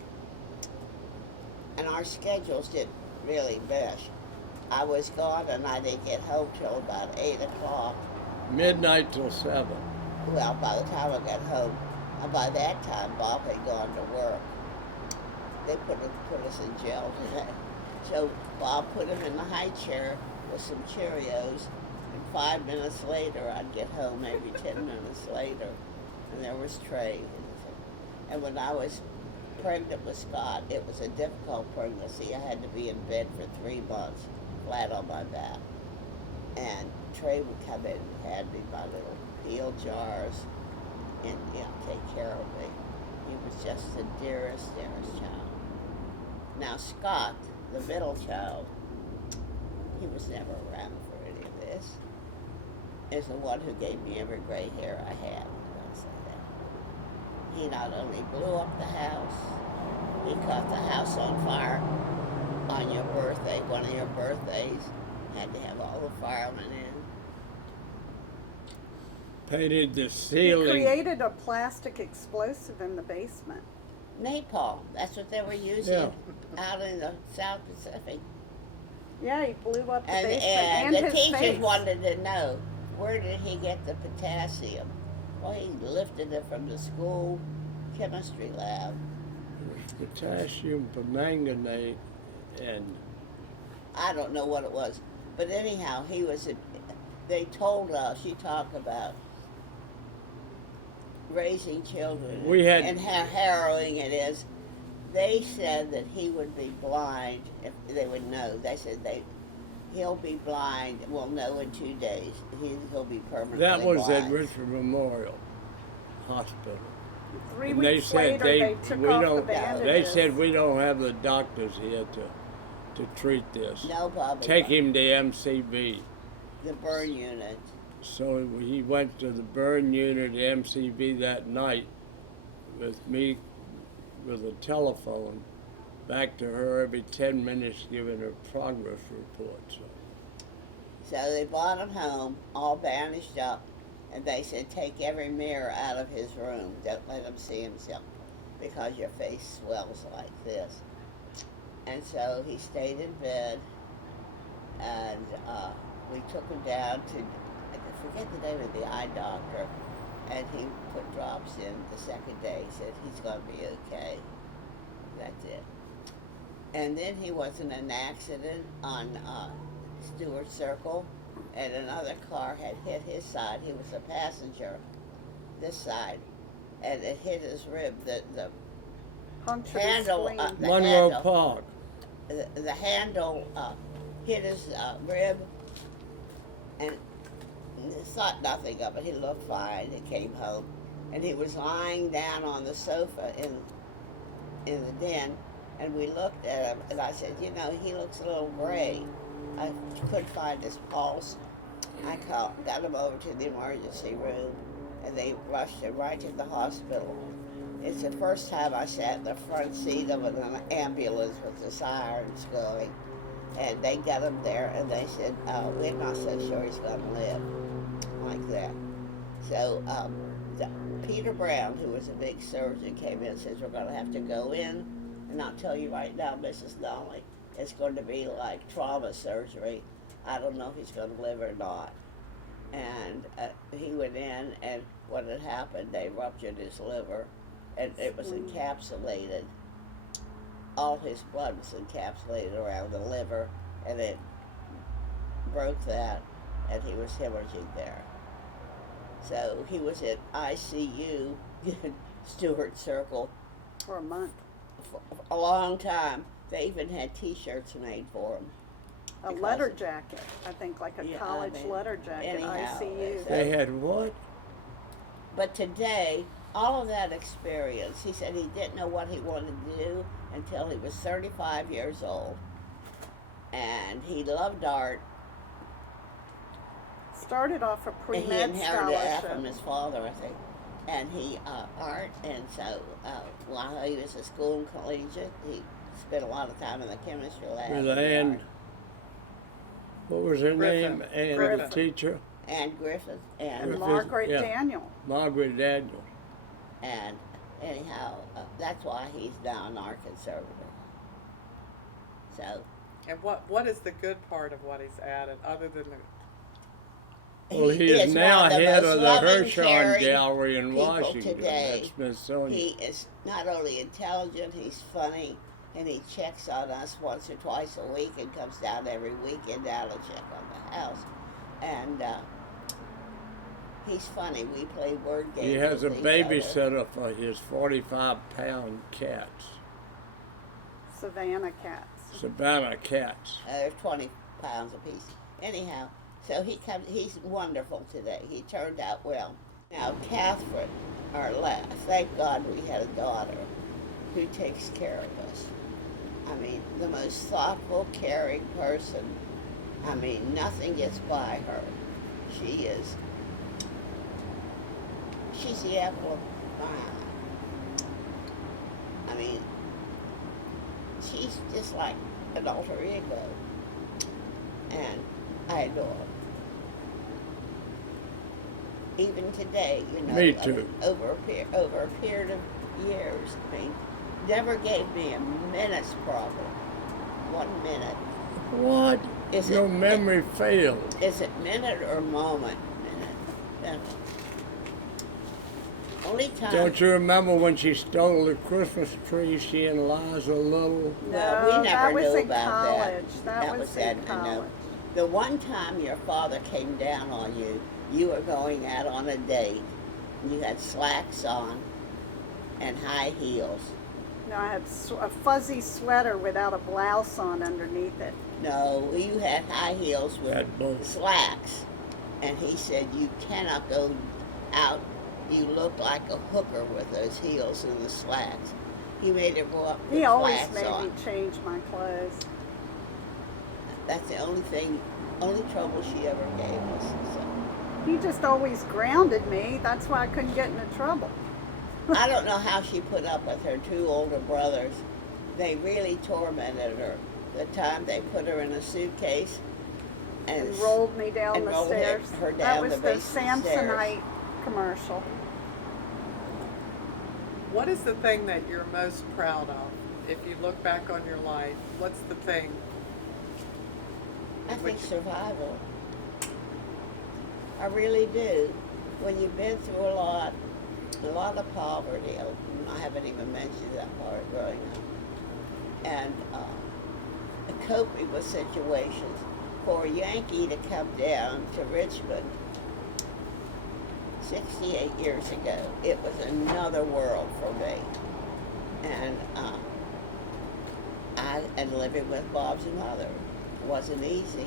And our schedules didn't really mesh. I was gone and I didn't get home till about 8 o'clock. Midnight till 7. Well, by the time I got home, by that time Bob had gone to work. They put us in jail today. So Bob put him in the high chair with some Cheerios, and 5 minutes later I'd get home, maybe 10 minutes later, and there was Trey. And when I was pregnant with Scott, it was a difficult pregnancy. I had to be in bed for 3 months, flat on my back. And Trey would come in and hand me my little peel jars and take care of me. He was just the dearest child. Now Scott, the middle child, he was never around for any of this, is the one who gave me every gray hair I had. I'll say that. He not only blew up the house, he caught the house on fire on your birthday, one of your birthdays. Had to have all the firemen in. Painted the He ceiling. created a plastic explosive in the basement. Napalm, that's what they were using out in the South Pacific. Yeah, he blew up the And, basement and and the his teachers face. wanted to know, where did he get the potassium? Well, he lifted it from the school chemistry lab. Potassium permanganate and I don't know what it was. But anyhow, they told us, you talk about raising children and how harrowing it is. They said that he would be blind if they would know. They said he'll be blind. We'll know in 2 days. He'll be permanently that was blind. at Richmond Memorial Hospital. 3 And weeks later, they took off the bandages. They said we don't have the doctors here to treat this. No, Bobby. Take him to MCV. The burn unit. So he went to the burn unit at MCV that night with me with a telephone back to her every 10 minutes giving her progress reports. So they brought him home, all bandaged up, and they said, take every mirror out of his room. Don't let him see himself because your face swells like this. And so he stayed in bed, and we took him down to, I forget the name of the eye doctor, and he put drops in the second day. He said, he's going to be okay. That's it. And then he was in an accident on Stewart Circle, and another car had hit his side. He was a passenger, this side, and it hit his rib. The Punctured his handle, spleen. the Monroe handle, Park. the handle hit his rib, and thought nothing of it. He looked fine. He came home, and he was lying down on the sofa in the den, and we looked at him, and I said, you know, he looks a little gray. I couldn't find his pulse. I got him over to the emergency room, and they rushed him right to the hospital. It's the first time I sat in the front seat of an ambulance with the sirens going, and they got him there, and they said, we're not so sure he's going to live, like that. So Peter Brown, who was a big surgeon, came in and says, we're going to have to go in, and I'll tell you right now, Mrs. Nolley, it's going to be like trauma surgery. I don't know if he's going to live or not. And he went in, and what had happened, they ruptured his liver, and it was encapsulated. All his blood was encapsulated around the liver, and it broke that, and he was hemorrhaging there. So he was in ICU, Stewart Circle, For a month. for a long time. They even had T-shirts made for him. A Because letter of- jacket. I think like a Yeah, I college mean, letter jacket, anyhow, ICU. so- They had what? But today, all of that experience, he said he didn't know what he wanted to do until he was 35 years old. And he loved art, Started off a and he pre-med inherited that from scholarship. his father, I think. And he, art, and so while he was at school and collegiate, he spent a lot of time in the chemistry lab. With and the Ann, art. what was her Griffin. name? Ann, the Griffin. teacher? And Griffith, and And Griffith, Margaret yeah. Daniel. Margaret Daniels. And anyhow, that's why he's now an art conservator. So And what is the good part of what he's added, other than the? Well, he is now one of the head most of the loving, Hirshhorn caring Gallery in people Washington today. at Smithsonian. He is not only intelligent, he's funny, and he checks on us once or twice a week and comes down every weekend down to check on the house. And he's funny. We play word games. He has a with each other. babysitter for his 45-pound cats, Savannah cats. Savannah cats. They're 20 pounds apiece. Anyhow, so he's wonderful today. He turned out well. Now, Catherine, our last, thank God we had a daughter who takes care of us. I mean, the most thoughtful, caring person. I mean, nothing gets by her. She's the apple of my eye. I mean, she's just like an alter ego. And I adore her. Even today, you know, Me I too. mean, over a period of years, I mean, never gave me a minute's problem. 1 minute. What? Is Your it- memory failed. Is it minute or moment? Minute. Only time. Don't you remember when she stole the Christmas tree, she and Liza Little? Well, we No, never that was knew in about college. that. That was in I know. college. The one time your father came down on you, you were going out on a date. You had slacks on and high heels. No, I had a fuzzy sweater without a blouse on underneath it. No, you had high heels with Had both. slacks. And he said, you cannot go out. You look like a hooker with those heels and the slacks. He made her go up with He always slacks made on. me change my clothes. That's the only trouble she ever gave us. So. He just always grounded me. That's why I couldn't get into trouble. I don't know how she put up with her two older brothers. They really tormented her. The time they put her in a suitcase and, And rolled me down and the rolled stairs. her That down was the the basement stairs. Samsonite commercial. What is the thing that you're most proud of? If you look back on your life, what's the thing? I think Which- survival. I really do. When you've been through a lot of poverty. I haven't even mentioned that part growing up. And coping with situations. For a Yankee to come down to Richmond 68 years ago, it was another world for me. And living with Bob's mother wasn't easy.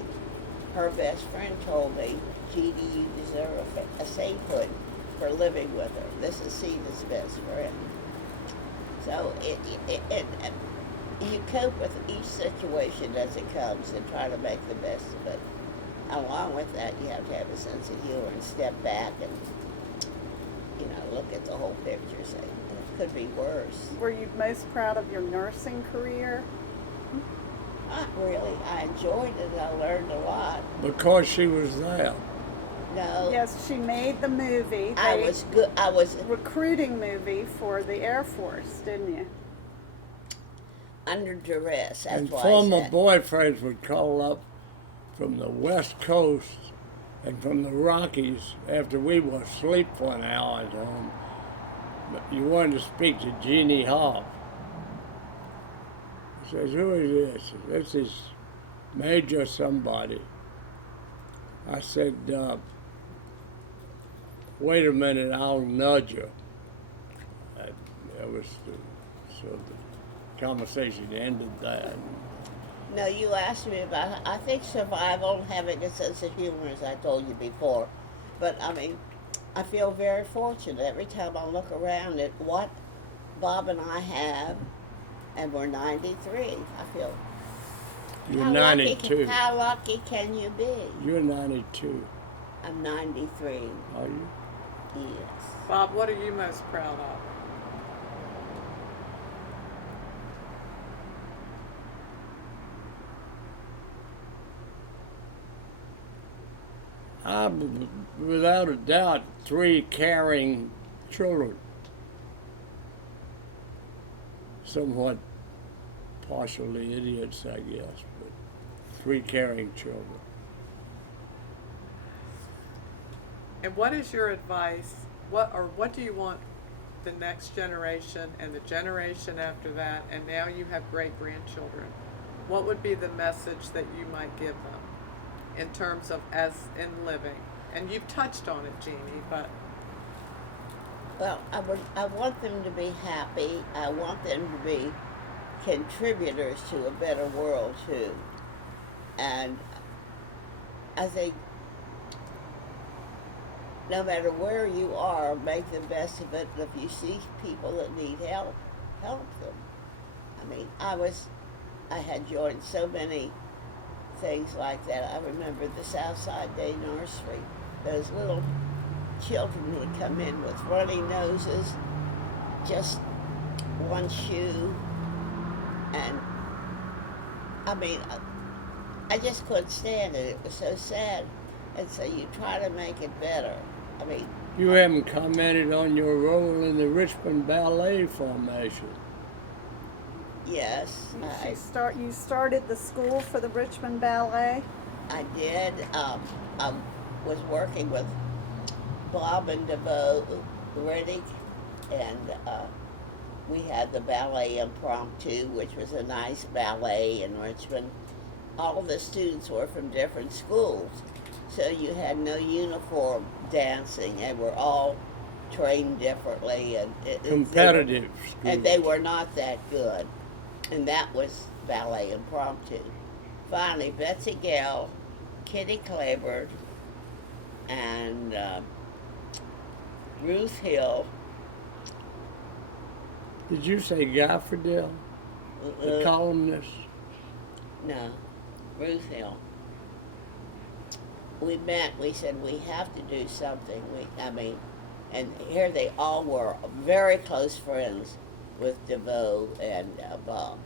Her best friend told me, Jeanne, you deserve a sainthood. for living with her. This is Cena's best friend. So you cope with each situation as it comes and try to make the best of it. Along with that, you have to have a sense of humor and step back and, look at the whole picture. Say, it could be worse. Were you most proud of your nursing career? Not really. I enjoyed it. I learned a lot. Because she was there. No. Yes, she made the movie. I was good. I was recruiting movie for the Air Force, didn't you? under duress. That's And why former I said. boyfriends would call up from the West Coast and from the Rockies after we were asleep for an hour at home. But you wanted to speak to Jeanne Hoff. He says, "Who is this?" "This is Major somebody." I said, "Wait a minute, I'll nudge you." That was so the conversation ended there. No, you asked me about, I think survival and having a sense of humor, as I told you before. But, I mean, I feel very fortunate every time I look around at what Bob and I have, and we're 93. I feel, You're how 92. How lucky can you be? You're 92. I'm 93. Are you? Yes. Bob, what are you most proud of? Without a doubt, 3 caring children. Somewhat partially idiots, I guess, but 3 caring children. And what is your advice? What do you want the next generation and the generation after that, and now you have great grandchildren? What would be the message that you might give them in terms of as in living? And you've touched on it, Jeanne, but Well, I want them to be happy. I want them to be contributors to a better world, too. And I think no matter where you are, make the best of it. And if you see people that need help, help them. I mean, I had joined so many things like that. I remember the Southside Day Nursery. Those little children would come in with runny noses, just one shoe, and I mean, I just couldn't stand it. It was so sad. And so you try to make it better. I mean, You haven't commented on your role in the Richmond Ballet formation. yes, You started the school for the Richmond Ballet. I did. I was working with Bob and DeVoe Riddick, and we had the Ballet Impromptu, which was a nice ballet in Richmond. All the students were from different schools, so you had no uniform dancing. They were all trained differently, and Competitive and they schools. were not that good. And that was Ballet Impromptu. Finally, Betsy Gale, Kitty Claiborne, and Ruth Hill. Did you say Goffredale, the columnist? No, Ruth Hill. We met, we said we have to do something. And here they all were very close friends with DeVoe and Bob.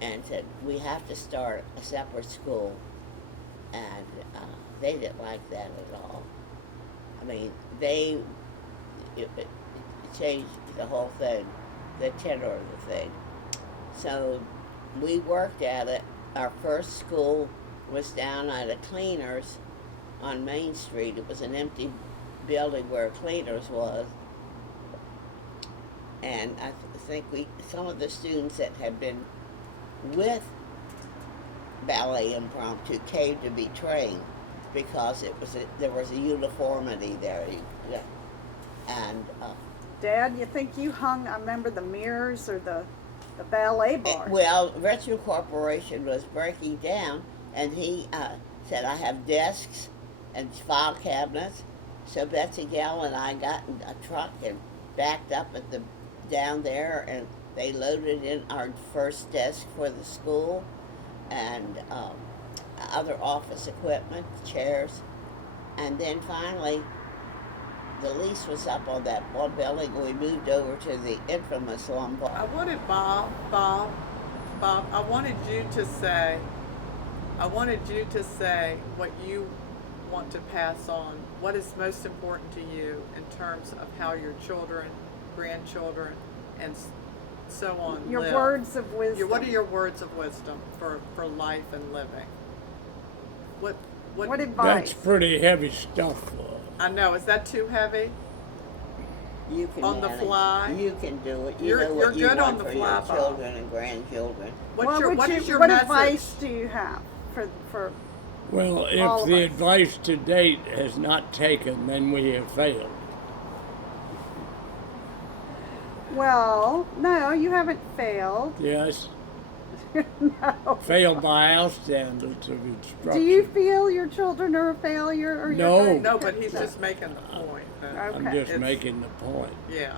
And said, we have to start a separate school. And they didn't like that at all. I mean, it changed the whole thing, the tenor of the thing. So we worked at it. Our first school was down at a cleaners on Main Street. It was an empty building where cleaners was. And I think some of the students that had been with Ballet Impromptu came to be trained because there was a uniformity there. And Dad, you think you hung, I remember the mirrors or the ballet bar? well, Richmond Corporation was breaking down, and he said, I have desks and file cabinets, So Betsy Gall and I got in a truck and backed up at the down there, and they loaded in our first desk for the school and other office equipment, chairs, and then finally the lease was up on that one building, and we moved over to the infamous Lombard. I wanted Bob, I wanted you to say what you want to pass on, what is most important to you in terms of how your children, grandchildren, and so on Your live. words of wisdom. What are your words of wisdom for life and living? What advice? That's pretty heavy stuff. I know, is that too heavy? You can On the manage. fly? You can do it. You You're- know what you're you good on want the for fly, your Bob. children and grandchildren. What is your what message? advice do you have for Well, All if of the us. advice to date has not taken, then we have failed. Well, no, you haven't failed. Yes, No. failed by our standards of instruction. Do you feel your children are a failure or No. you're No, but he's just making the point. that- I'm Okay. just It's- making the point. Yeah.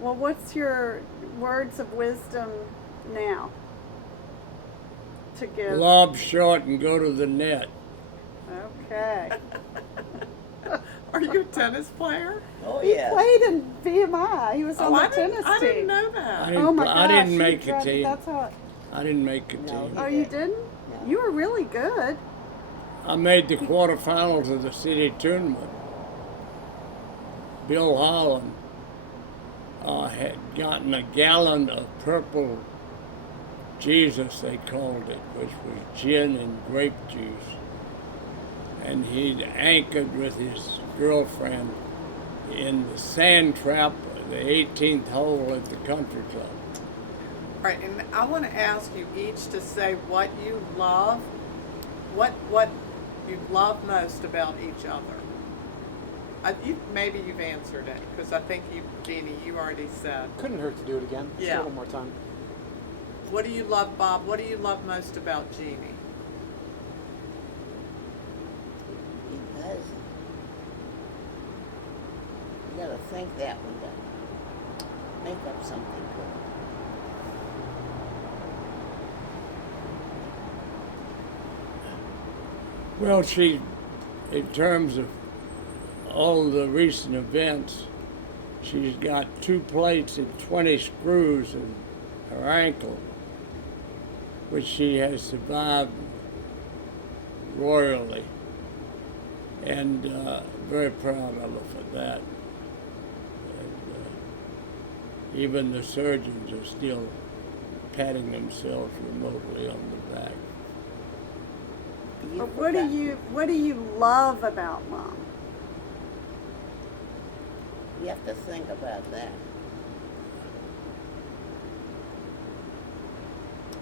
Well, what's your words of wisdom now to give? Lob short and go to the net. Okay. Are you a tennis player? Oh He yeah. played in VMI. He was on the I tennis I didn't team. know I that. didn't, Oh my I gosh, didn't you make a tried- team. That's how. I didn't make a No, team. he- Oh, you did. didn't? No. You were really good. I made the quarterfinals of the city tournament. Bill Holland had gotten a gallon of purple Jesus, they called it, which was gin and grape juice. And he'd anchored with his girlfriend in the sand trap, the 18th hole at the country club. All right, and I want to ask you each to say what you love, what you love most about each other. Maybe you've answered it, because I think Jeannie, you already said. Couldn't hurt to do it again. Just Yeah. do it one more time. What do you love, Bob? What do you love most about Jeannie? He does. You gotta think that one down. Make up something good. Well, she, in terms of all the recent events, she's got 2 plates and 20 screws in her ankle, which she has survived royally, and very proud of her for that. And, even the surgeons are still patting themselves remotely on the back. You But forgot- what do you love about Mom? You have to think about that.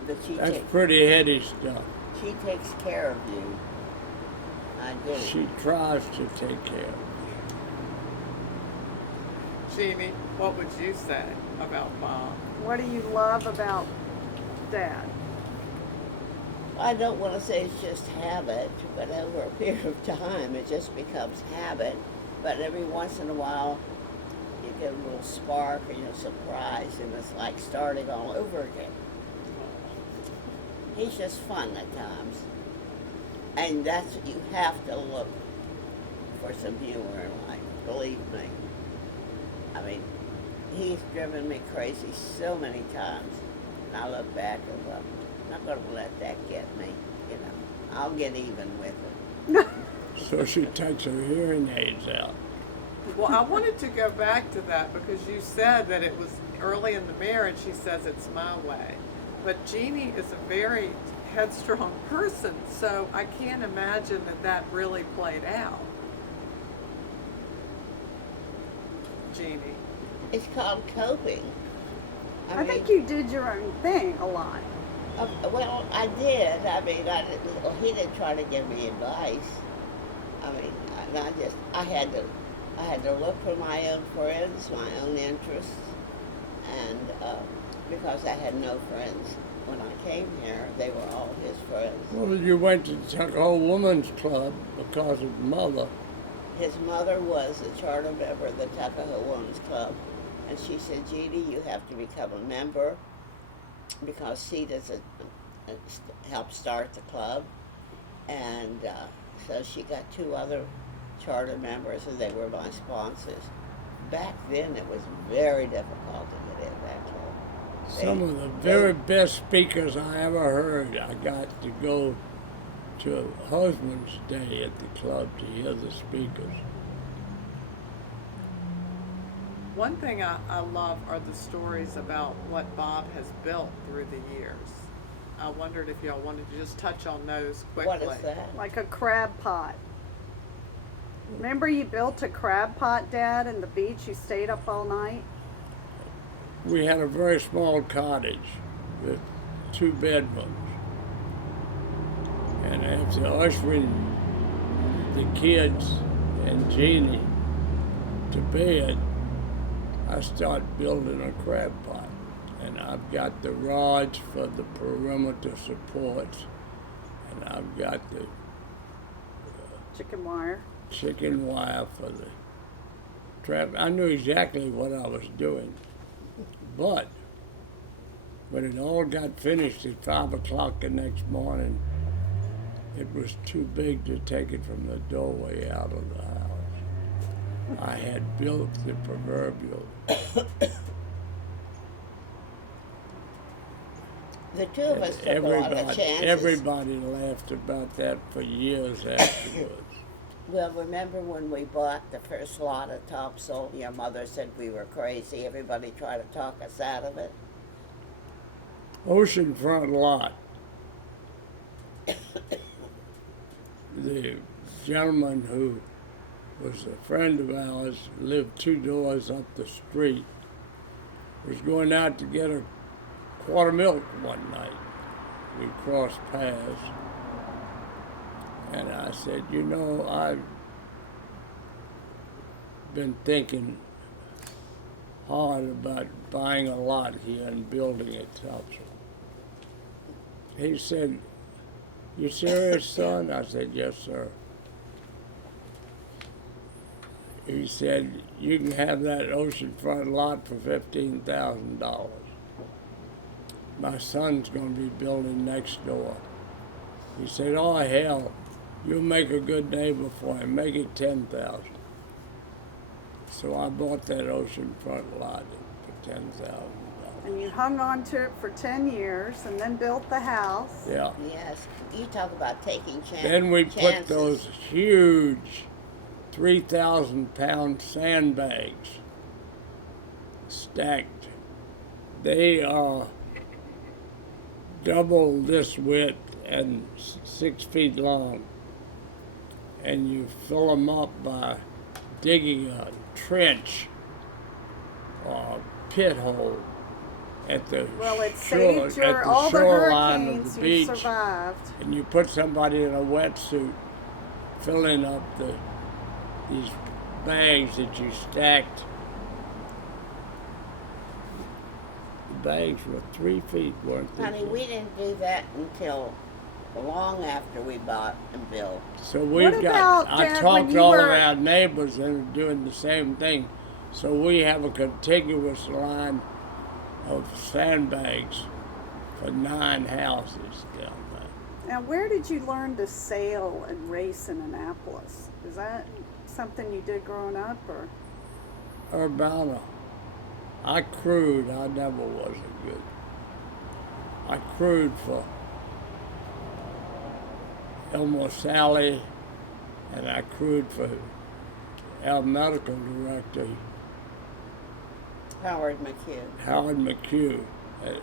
But That's pretty heady stuff. she takes care of you. I do. She tries to take care of Jeannie, what would you say about Bob? What do you love about Dad? I don't want to say it's just habit, but over a period of time it just becomes habit. But every once in a while you get a little spark or you're surprised, and it's like starting all over again. He's just fun at times. And that's, you have to look for some humor in life, believe me. I mean, he's driven me crazy so many times. And I look back and go, I'm not going to let that get me, you know. I'll get even with it. it. So she takes her hearing aids out. Well, I wanted to go back to that because you said that it was early in the marriage. She says it's my way. But Jeannie is a very headstrong person, so I can't imagine that really played out. Jeannie. It's called coping. I think you did your own thing a lot. Well, I did. I mean, well, he didn't try to give me advice. I mean, I had to look for my own friends, my own interests, and because I had no friends when I came here, they were all his friends. Well, you went to the Tuckahoe Women's Club because of Mother. his mother was a charter member of the Tuckahoe Women's Club, and she said, Jeannie, you have to become a member because Sita's helped start the club. And so she got 2 other charter members, and they were my sponsors. Back then, it was very difficult to get in that club. Some of the very best speakers I ever heard, I got to go to Husband's Day at the club to hear the speakers. One thing I love are the stories about what Bob has built through the years. I wondered if y'all wanted to just touch on those quickly. What is that? Like a crab pot. Remember you built a crab pot, Dad, in the beach? You stayed up all night? We had a very small cottage with 2 bedrooms. And after ushering the kids and Jeannie to bed, I started building a crab pot. And I've got the rods for the perimeter supports, and I've got the Chicken wire. chicken wire for the trap. I knew exactly what I was doing. But when it all got finished at 5 o'clock the next morning, it was too big to take it from the doorway out of the house. I had built the proverbial. The 2 of us took a lot of chances. Everybody laughed about that for years afterwards. Well, remember when we bought the first lot of topsoil, your mother said we were crazy. Everybody tried to talk us out of it. Oceanfront lot. The gentleman who was a friend of ours, lived 2 doors up the street, was going out to get a quart of milk one night. We crossed paths, and I said, you know, I've been thinking hard about buying a lot here and building it topsoil. He said, you serious, son? I said, yes, sir. He said, you can have that oceanfront lot for $15,000. My son's going to be building next door. He said, oh, hell, you'll make a good neighbor for him. Make it $10,000. So I bought that oceanfront lot for $10,000. And you hung on to it for 10 years and then built the house. Yeah. Yes, you talk about taking chances. Then we put those huge 3,000-pound sandbags stacked. They are double this width and 6 feet long. And you fill them up by digging a trench or a pit hole at the Well, it shore, saved at the all the shoreline of hurricanes the you beach. survived. And you put somebody in a wetsuit filling up these bags that you stacked. The bags were 3 feet, weren't they? Honey, we didn't do that until long after we bought and built. So we've What got, about, I Dad, talked when to you all were- of our neighbors and are doing the same thing. So we have a contiguous line of sandbags for 9 houses down there. Now, where did you learn to sail and race in Annapolis? Is that something you did growing up, or? Urbana. I crewed, I never was a good. I crewed for Elmore Sally, and I crewed for our medical director, Howard McHugh. Howard McHugh,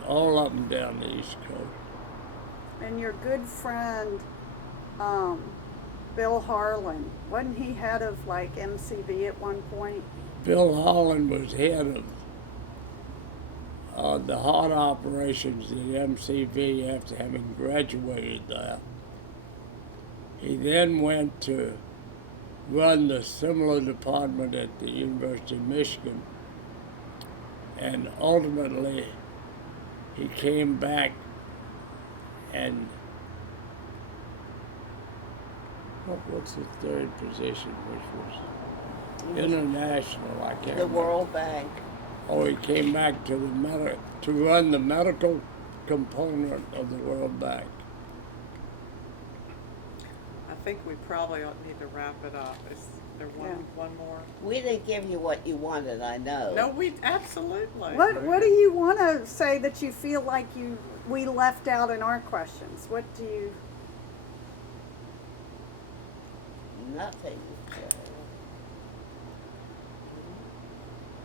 all up and down the East Coast. And your good friend, Bill Harlan, wasn't he head of like MCV at one point? Bill Holland was head of the heart operations at MCV after having graduated there. He then went to run the similar department at the University of Michigan, and ultimately he came back and What's the third position, which was international? I can't The remember. World Bank. Oh, he came back to to run the medical component of the World Bank. I think we probably need to wrap it up. Is there one more? We didn't give you what you wanted, I know. No, we absolutely. What do you want to say that you feel like we left out in our questions? What do you? Nothing.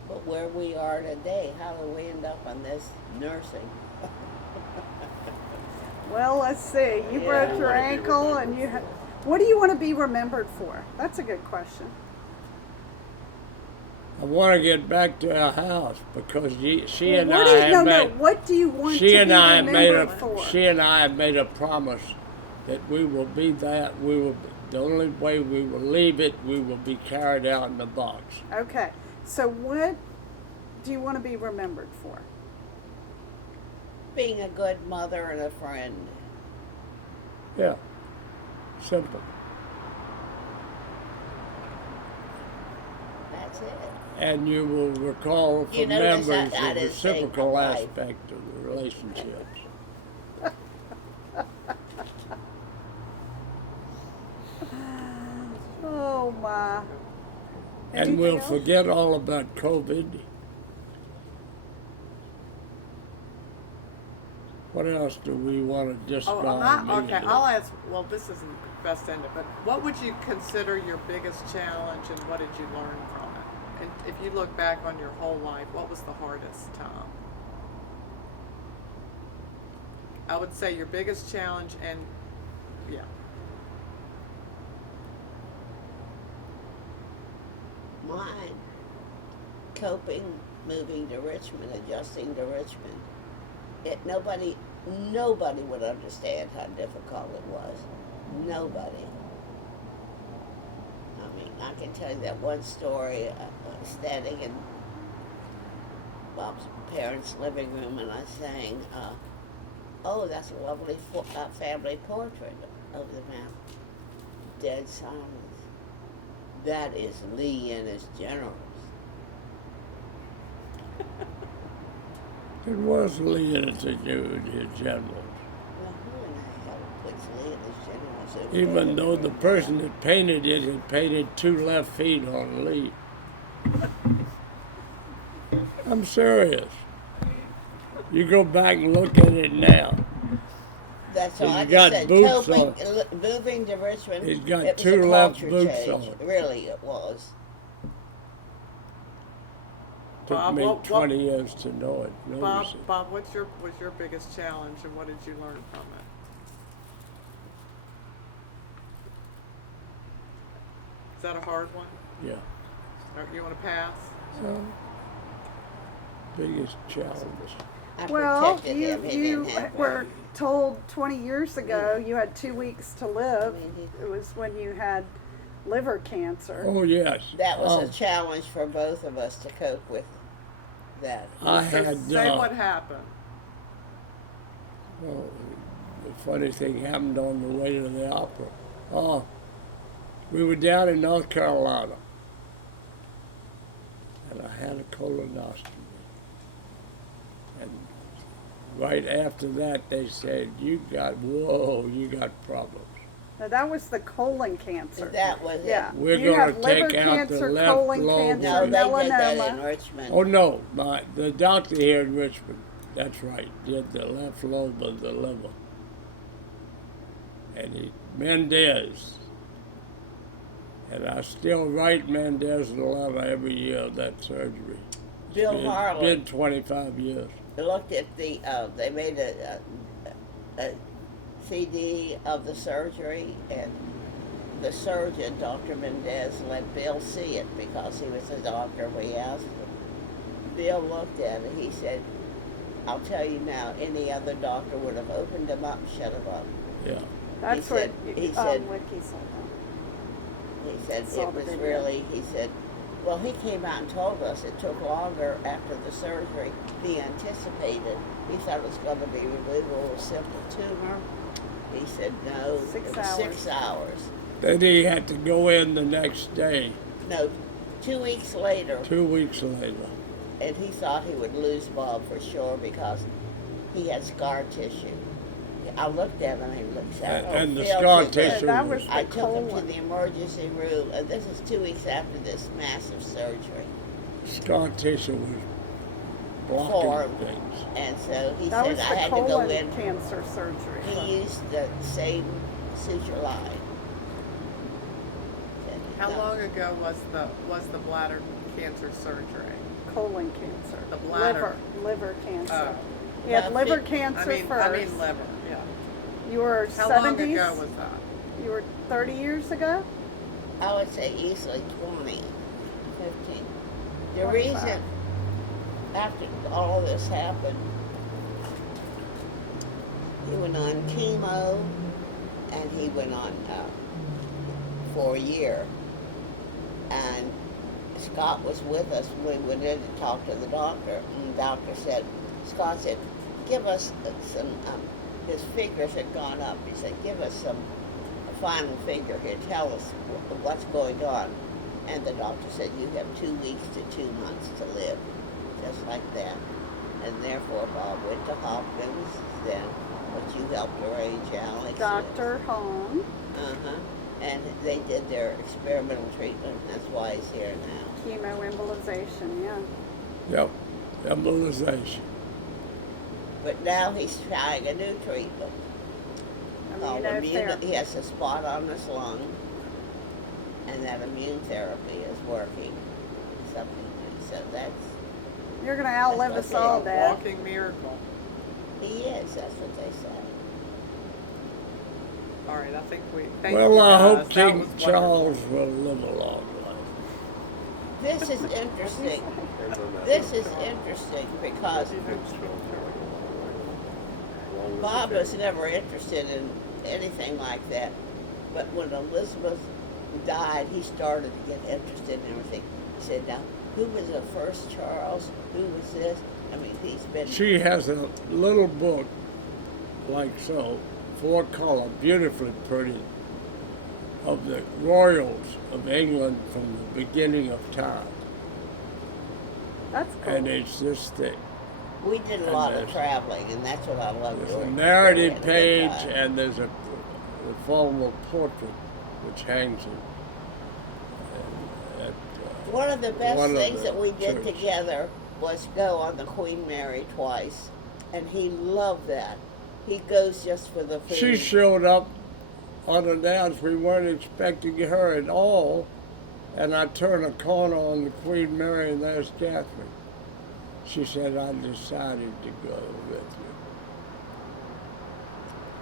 But where we are today, how do we end up on this nursing? Well, let's see. You Yeah. broke your ankle, and you. What do you want to be remembered for? That's a good question. I want to get back to our house because she and What I do you, have no, made. no. What do you want She to and be I have made remembered for? She and I have made a promise that we will be that. We will. The only way we will leave it, we will be carried out in the box. Okay. So what do you want to be remembered for? Being a good mother and a friend. Yeah. Simple. That's it. And you will recall from You notice members I the didn't say reciprocal my wife. aspect of the relationships. Oh my. And we'll Anything else? forget all about COVID. What else do we want to just Oh, go I'm not, immediately? okay, I'll ask, well, this isn't best ended, but what would you consider your biggest challenge and what did you learn from it? And if you look back on your whole life, what was the hardest time? I would say your biggest challenge and, yeah. Mine, coping, moving to Richmond, adjusting to Richmond. Nobody would understand how difficult it was. Nobody. I mean, I can tell you that one story, standing in Bob's parents' living room, and I sang, "Oh, that's a lovely family portrait of the mountain." Dead silence. That is Lee and his generals. It was Lee and his generals. Well, who in the hell puts Lee and his generals over Even there? though the person that painted it had painted 2 left feet on Lee. I'm serious. You go back and look at it now. That's all. He's I got just said boots coping, moving to Richmond. He's got it was 2 a left culture boots change. on. Really, it was. Took Bob, me what- 20 years to know it. Bob, Notice it. Bob, was your biggest challenge and what did you learn from it? Is that a hard one? Yeah. Or you want to pass? So, biggest challenge. I Well, protected him. He you didn't have were one. told 20 years ago you had 2 weeks to live. I mean, It was when you had liver cancer. Oh, yes. That was Oh, a challenge for both of us to cope with that. I So had, say what happened. well, the funny thing happened on the way to the opera. Oh, we were down in North Carolina, and I had a colonoscopy. And right after that, they said, you got problems. Now, that was the colon cancer. That was Yeah. it. We're You gonna have liver take out the cancer, left colon lobe. cancer, No, they did that in melanoma. Richmond. Oh, no, the doctor here in Richmond, that's right, did the left lobe of the liver. And Mendez. And I still write Mendez a letter every year of that surgery. Bill It's Harlan been 25 years. looked at the. They made a CD of the surgery, and the surgeon, Dr. Mendez, let Bill see it because he was a doctor. We asked him. Bill looked at it. He said, "I'll tell you now. Any other doctor would have opened him up and shut him up." Yeah. That's He said- what he said- Wiki said. He said Saw it the was video. really. He said, "Well, he came out and told us it took longer after the surgery than he anticipated. He thought it was going to be removal of a simple tumor." He said, "No, 6 it was 6 hours." Then he had to go in the next day, No, 2 weeks later, 2 weeks later. and he thought he would lose Bob for sure because he had scar tissue. I looked at him and he looked at And the Phil, scar he said, tissue that was, was I the took him to colon. the emergency room, and this is 2 weeks after this massive surgery. scar tissue was blocking Formed. things. And so he That said was I the had to go colon in. cancer surgery. He used the same suture line. How long ago was the bladder cancer surgery? Colon cancer. The bladder. Liver cancer. Oh. He had Well, liver it- cancer first. I mean liver. Yeah. You were How 70s? long ago was that? You were 30 years ago? I would say easily 20, 15. The 25. reason after all this happened, he went on chemo and he went on for a year. And Scott was with us when we went in to talk to the doctor. And the doctor said, Scott said, give us some, his figures had gone up. He said, give us a final figure here. Tell us what's going on. And the doctor said, you have 2 weeks to 2 months to live. Just like that. And therefore Bob went to Hopkins then, but you helped arrange Alex. Dr. Hong. Uh-huh. And they did their experimental treatment. That's why he's here now. Chemoembolization, yeah. Yep, embolization. But now he's trying a new treatment. Called Immunotherapy. he has a spot on his lung, and that immune therapy is working. Something. So that's You're going to outlive That's us okay. all, A Dad. walking miracle. he is. That's what they say. All right, I think we. Thank Well, you I guys. hope That King was wonderful. Charles will live a long life. This is interesting. This is interesting because Bob was never interested in anything like that. But when Elizabeth died, he started to get interested in everything. He said, now, who was the first Charles? Who was this? I mean, he's been... She has a little book, like so, 4-color, beautifully pretty, of the royals of England from the beginning of time. That's cool. And it's this thick. We did a And lot of there's- traveling, and that's what I love There's doing. a We narrative had a good page, time. and there's a formal portrait which hangs at One of the best one of things the that we did church. together was go on the Queen Mary twice, and he loved that. He goes just for the food. She showed up unannounced. We weren't expecting her at all. And I turned a corner on the Queen Mary, and there's Catherine. She said, I decided to go with you.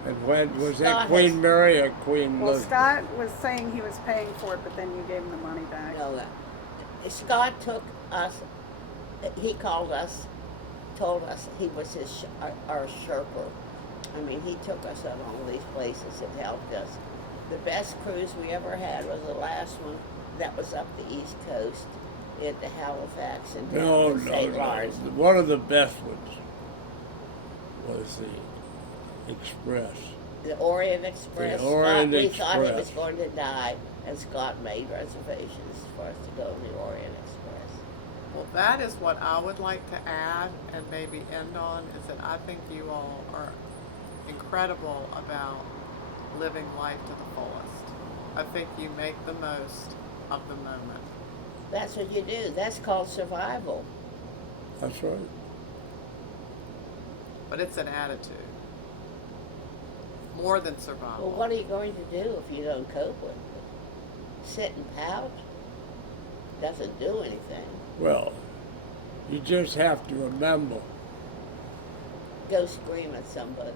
And when was that Scott Queen has- Mary or Queen Well, Elizabeth? Scott was saying he was paying for it, but then you gave him the money back. No, Scott took us. He called us, told us he was our Sherpa. I mean, he took us on all these places and helped us. The best cruise we ever had was the last one. That was up the East Coast into Halifax and down No, to no, St. no. Lawrence. One of the best ones was the Express. The Orient Express. The Orient Scott, we thought he was Express. going to die, and Scott made reservations for us to go on the Orient Express. Well, that is what I would like to add and maybe end on is that I think you all are incredible about living life to the fullest. I think you make the most of the moment. That's what you do. That's called survival. That's right. But it's an attitude. More than survival. Well, what are you going to do if you don't cope with it? Sit and pout? Doesn't do anything. Well, you just have to remember Go scream at somebody.